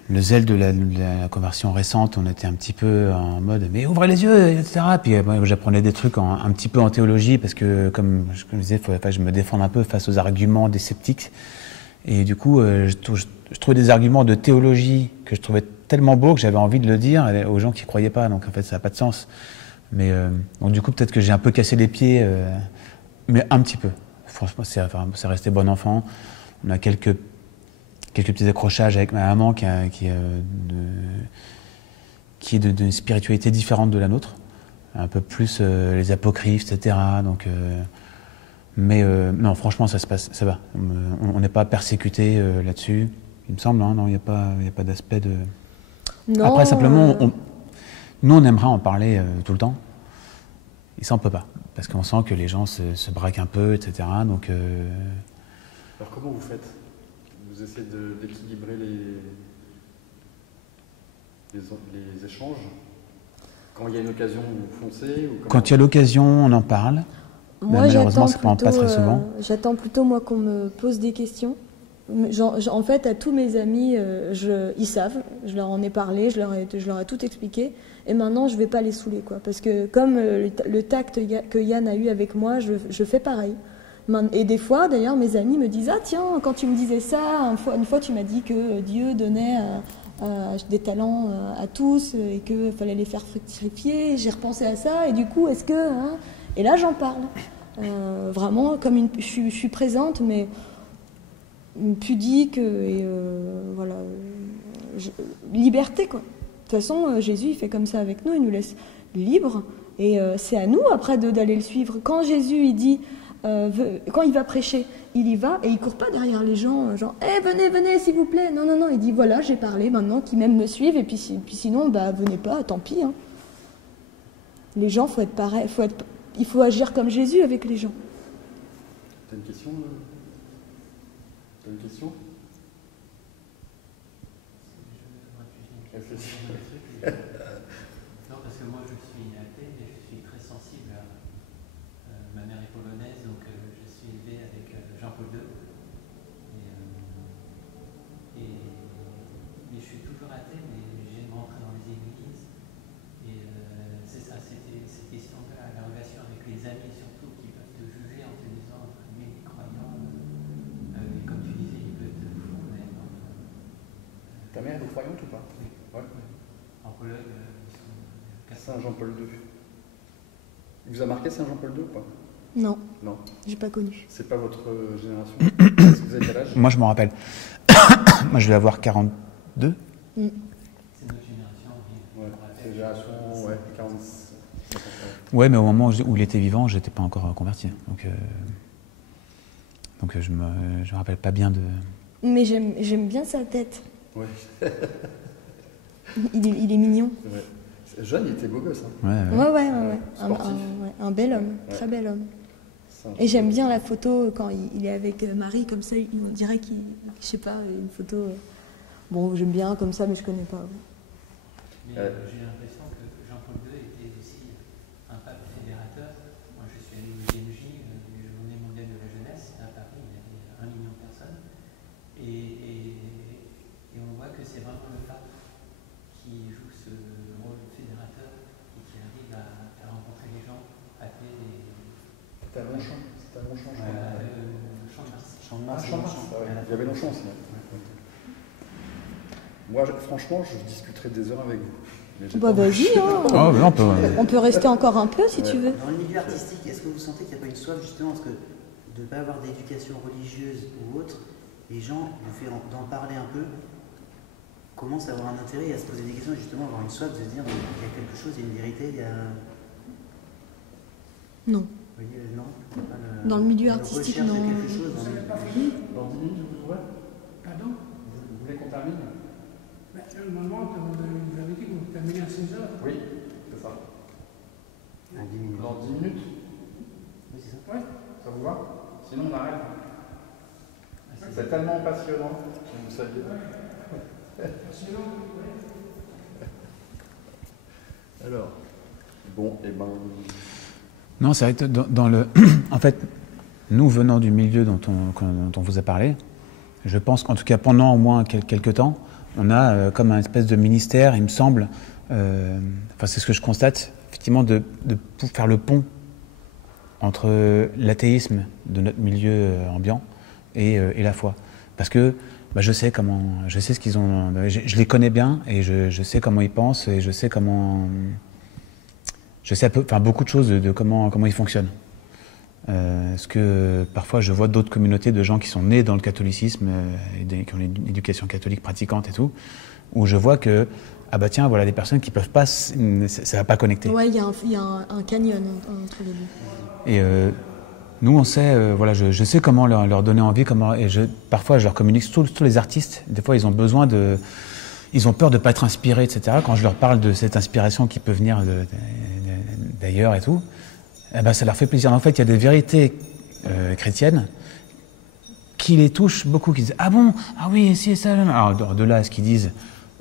de la conversion récente, on était un petit peu en mode « mais ouvrez les yeux », etc. Puis j'apprenais des trucs un petit peu en théologie, parce que, comme je disais, il fallait que je me défende un peu face aux arguments des sceptiques. Et du coup, je trouvais des arguments de théologie que je trouvais tellement beaux que j'avais envie de le dire aux gens qui ne croyaient pas. Donc en fait, ça n'a pas de sens. Mais donc du coup, peut-être que j'ai un peu cassé les pieds, mais un petit peu. Franchement, c'est resté bon enfant. On a quelques petits accrochages avec ma maman qui est d'une spiritualité différente de la nôtre, un peu plus les apocryphes, etc. Donc, non, franchement, ça va. On n'est pas persécuté là-dessus, il me semble. Hein, non, il n'y a pas d'aspect de. Non, après, simplement, nous, on aimerait en parler tout le temps. Et ça, on ne peut pas, parce qu'on sent que les gens se braquent un peu, etc. Donc, alors, comment vous faites? Vous essayez d'équilibrer les échanges? Quand il y a une occasion, vous foncez ou quand il y a l'occasion, on en parle. Moi, malheureusement, ça ne pas très souvent. J'attends plutôt, moi, qu'on me pose des questions. En fait, à tous mes amis, ils savent, je leur en ai parlé, je leur ai tout expliqué. Et maintenant, je ne vais pas les saouler, quoi. Parce que comme le tact que Yann a eu avec moi, je fais pareil. Et des fois, d'ailleurs, mes amis me disent « Ah tiens, quand tu me disais ça, une fois tu m'as dit que Dieu donnait des talents à tous et qu'il fallait les faire fructifier. J'ai repensé à ça et du coup, est-ce que... Hein » Et là, j'en parle. Vraiment, comme je suis présente, mais pudique et voilà, liberté, quoi. De toute façon, Jésus, il fait comme ça avec nous, il nous laisse libres et c'est à nous, après, d'aller le suivre. Quand Jésus, il dit... quand il va prêcher, il y va et il court pas derrière les gens, genre « venez, s'il vous plaît !» Non, il dit « Voilà, j'ai parlé, maintenant qu'ils même me suivent, et puis sinon, venez pas, tant pis. Hein. » Les gens, faut être pareil, il faut agir comme Jésus avec les gens. T'as une question T'as une question? Réfléchis. Non, parce que moi je suis athée, mais je suis très sensible à. Ma mère est polonaise, donc je suis élevé avec Jean-Paul II. Mais je suis toujours athée, mais j'aime rentrer dans les églises. Et c'est ça, c'était cette histoire de la relation avec les amis, surtout, qui peuvent te juger en te disant, mais les croyants, et comme tu disais, ils peuvent te fou, mais non. Ta mère est croyante ou pas? Oui. Ouais. En Pologne, ils sont. Saint-Jean-Paul II. Il vous a marqué Saint-Jean-Paul II ou pas? Non, Non. j'ai pas connu. C'est pas votre génération? Est-ce que vous avez quel âge? Moi, je m'en rappelle. Moi, je vais avoir 42. C'est notre génération, Ouais, c'est génération, ouais, 46. Ouais, mais au moment où il était vivant, j'étais pas encore converti. Donc je me rappelle pas bien de. Mais j'aime bien sa tête. Ouais. Il est mignon. Ouais. Jeune, il était beau gosse. Hein. Ouais. Sportif. Un bel homme, Ouais. très bel homme. Ça, Et j'aime bien la photo quand il est avec Marie, comme ça, on dirait qu'il. Je sais pas, une photo. Bon, j'aime bien comme ça, mais je connais pas. Mais j'ai l'impression que Jean-Paul II était aussi un pape fédérateur. Moi, je suis allé au JMJ, les Journées mondiales de la jeunesse, à Paris, il y avait 1 million de personnes. Et on voit que c'est vraiment le pape qui joue ce rôle fédérateur et qui arrive à faire rencontrer les gens, appeler les. C'était à Longchamp, je crois. Champ de Mars. Champ de Mars, ouais. Il y avait Longchamp aussi. Moi, franchement, je discuterai des heures avec vous. Mais j'ai Bah pas- vas-y, hein. Oh, non, On peut rester encore un peu si tu veux. Dans le milieu artistique, est-ce que vous sentez qu'il n'y a pas une soif justement parce que de ne pas avoir d'éducation religieuse ou autre, les gens, le fait d'en parler un peu, commencent à avoir un intérêt et à se poser des questions, justement avoir une soif de se dire il y a quelque chose, il y a une vérité, il y a. Non. Vous voyez, non pas Dans le milieu une artistique, recherche de non. quelque chose dans le- Dans 10 minutes, vous ouvrez? Pardon? Vous voulez qu'on termine? Ben, normalement, vous avez dit que vous terminez à 16 heures. Oui, c'est ça. En 10 minutes. Dans 10 minutes, Oui, c'est ça. Ouais. ça vous va? Sinon, on arrête. C'est tellement passionnant, si vous saviez. Sinon, ouais. Alors, bon, et ben. Non, c'est vrai que dans le. En fait, nous venant du milieu dont on vous a parlé, je pense qu'en tout cas pendant au moins quelques temps, on a comme un espèce de ministère, il me semble, enfin c'est ce que je constate, effectivement, de faire le pont entre l'athéisme de notre milieu ambiant et la foi. Parce que bah, je sais ce qu'ils ont, je les connais bien et je sais comment ils pensent et je sais comment. Je sais beaucoup de choses de comment ils fonctionnent. Parce que parfois je vois d'autres communautés de gens qui sont nés dans le catholicisme et qui ont une éducation catholique pratiquante et tout, où je vois que ah bah tiens voilà des personnes qui peuvent pas, ça va pas connecter. Ouais, il y a un canyon entre les deux. Et nous on sait, voilà, je sais comment leur donner envie, parfois je leur communique tous les artistes. Des fois ils ont besoin ils ont peur de ne pas être inspirés, etc. Quand je leur parle de cette inspiration qui peut venir d'ailleurs et tout, eh ben, ça leur fait plaisir. En fait, il y a des vérités chrétiennes qui les touchent beaucoup, qui disent « Ah bon? Ah oui, si, ça... » Alors, de là à ce qu'ils disent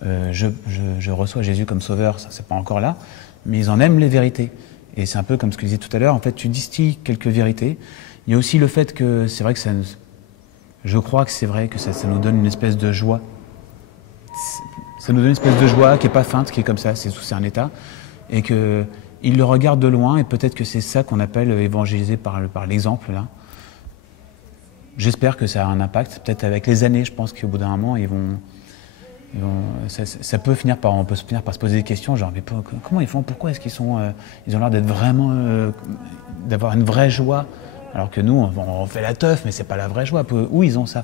je reçois Jésus comme sauveur, ça, c'est pas encore là, mais ils en aiment les vérités. Et c'est un peu comme ce que je disais tout à l'heure, en fait, tu distilles quelques vérités. Il y a aussi le fait que c'est vrai que je crois que c'est vrai que ça nous donne une espèce de joie. Ça nous donne une espèce de joie qui n'est pas feinte, qui est comme ça, c'est un état, et qu'ils le regardent de loin, et peut-être que c'est ça qu'on appelle évangéliser par l'exemple, là. J'espère que ça a un impact, peut-être avec les années, je pense qu'au bout d'un moment, ça peut finir on peut finir par se poser des questions, genre, mais comment ils font, pourquoi est-ce qu'ils ont l'air d'être vraiment, d'avoir une vraie joie, alors que nous, on fait la teuf, mais c'est pas la vraie joie, où ils ont ça?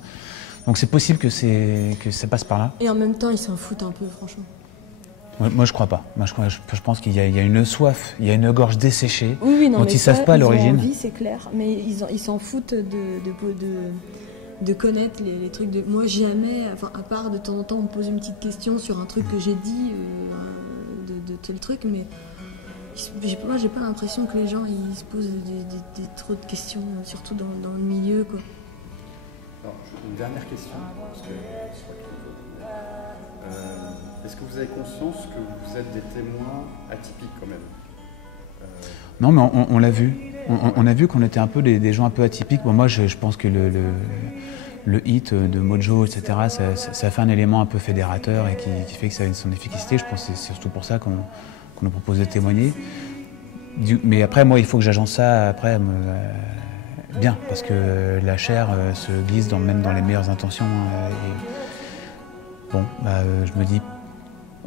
Donc c'est possible que ça passe par là. Et en même temps, ils s'en foutent un peu, franchement. Moi je crois pas. Je pense qu'il y a une soif, il y a une gorge desséchée Oui, non, dont mais ils savent pas à l'origine. Ils ont envie, c'est clair, mais ils s'en foutent de connaître les trucs de. Moi, jamais, enfin, à part de temps en temps, on me pose une petite question sur un truc que j'ai dit, de tel truc, mais Moi, j'ai pas l'impression que les gens ils se posent trop de questions, surtout dans le milieu, quoi. Alors, une dernière question, parce que je crois qu'il faut. Est-ce que vous avez conscience que vous êtes des témoins atypiques quand même? Non, mais on l'a vu. On a vu qu'on était un peu des gens un peu atypiques. Bon, moi, je pense que le hit de Mojo, etc., ça fait un élément un peu fédérateur et qui fait que ça a son efficacité. Je pense que c'est surtout pour ça qu'on nous propose de témoigner. Mais après, moi, il faut que j'agence ça après bien, parce que la chair se glisse même dans les meilleures intentions. Bon, je me dis,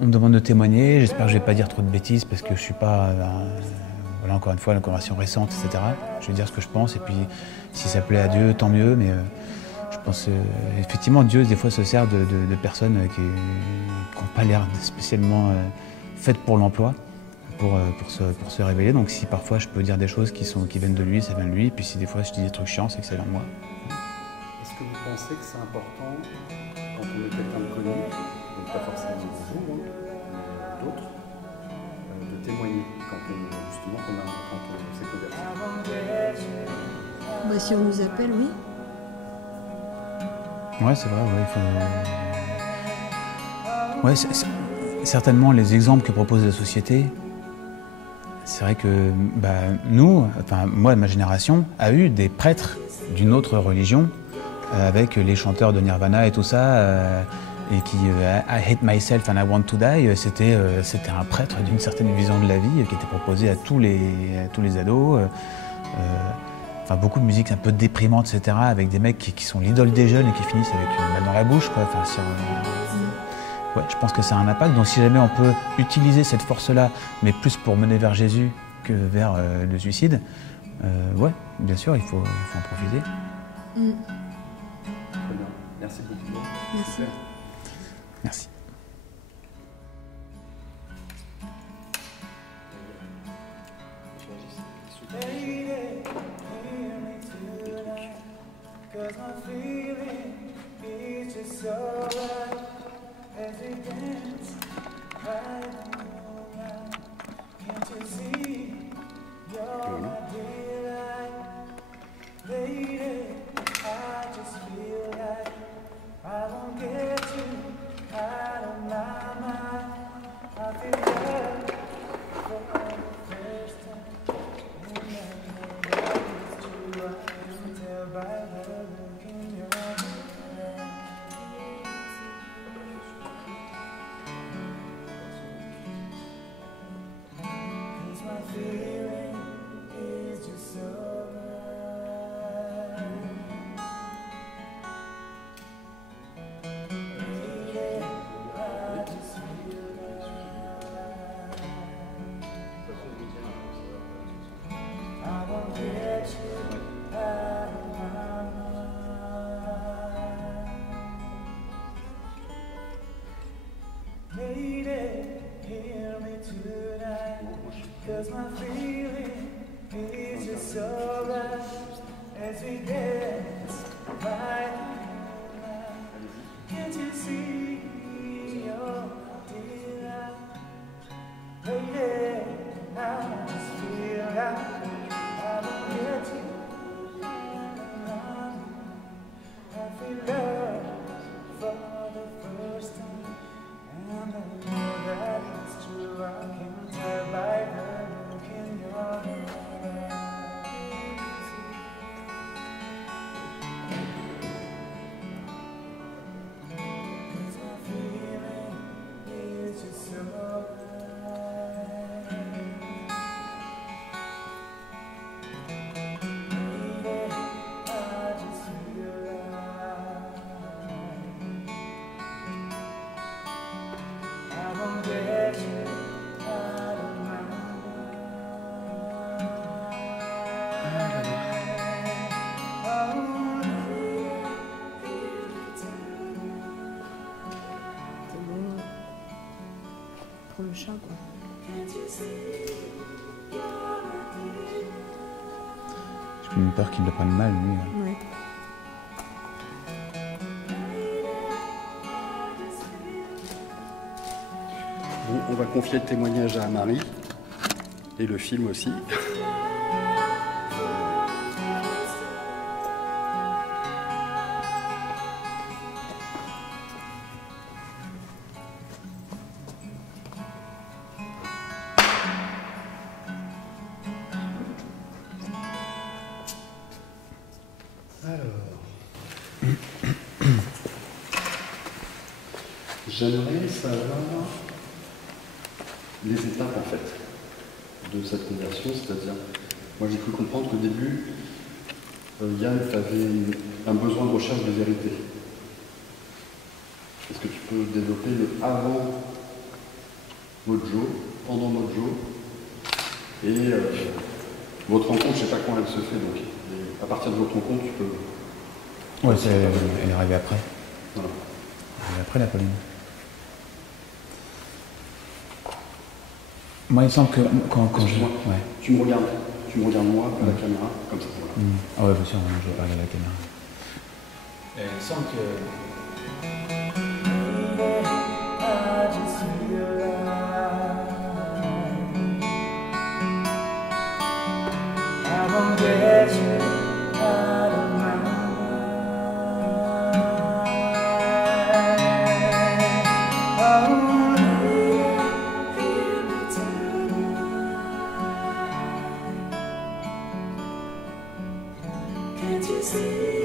on me demande de témoigner, j'espère que je ne vais pas dire trop de bêtises, parce que je ne suis pas, voilà, encore une fois, la conversion récente, etc. Je vais dire ce que je pense, et puis si ça plaît à Dieu, tant mieux, mais je pense effectivement, Dieu, des fois, se sert de personnes qui n'ont pas l'air spécialement faites pour l'emploi, pour se révéler. Donc si parfois je peux dire des choses qui viennent de lui, ça vient de lui, puis si des fois je dis des trucs chiants, c'est que ça vient de moi. Est-ce que vous pensez que c'est important, quand on est quelqu'un de connu, donc pas forcément vous, mais d'autres, de témoigner quand on s'est converti? Bah, si on nous appelle, oui. Ouais, c'est vrai, ouais, il faut... Ouais, certainement les exemples que propose la société, c'est vrai que nous, enfin moi, ma génération, a eu des prêtres d'une autre religion, avec les chanteurs de Nirvana et tout ça, et qui I hate myself and I want to die, c'était un prêtre d'une certaine vision de la vie qui était proposé à tous les ados. Enfin, beaucoup de musique un peu déprimante, etc., avec des mecs qui sont l'idole des jeunes et qui finissent avec une balle dans la bouche, quoi. Enfin, ouais, je pense que ça a un impact. Donc si jamais on peut utiliser cette force-là, mais plus pour mener vers Jésus que vers le suicide, ouais, bien sûr, il faut en profiter. Très bien. Merci beaucoup. Merci. Super. Merci. Le chat, quoi. J'ai même peur qu'il le prenne mal, lui. Ouais. Bon, on va confier le témoignage à Marie. Et le film aussi. J'aimerais savoir les étapes en fait de cette conversion, c'est-à-dire, moi j'ai cru comprendre qu'au début, Yann, tu avais un besoin de recherche de vérité. Est-ce que tu peux développer le avant Mojo, pendant Mojo, et votre rencontre, je ne sais pas quand elle se fait, donc à partir de votre rencontre, tu peux... Ouais, elle est arrivée après. Voilà. Elle est arrivée après la Pauline. Moi, il me semble que quand je... Ouais. Tu me regardes moi, à la caméra, comme ça. Voilà. Ah ouais, bien sûr, je vais pas regarder la caméra. Il me semble que... Can't you see?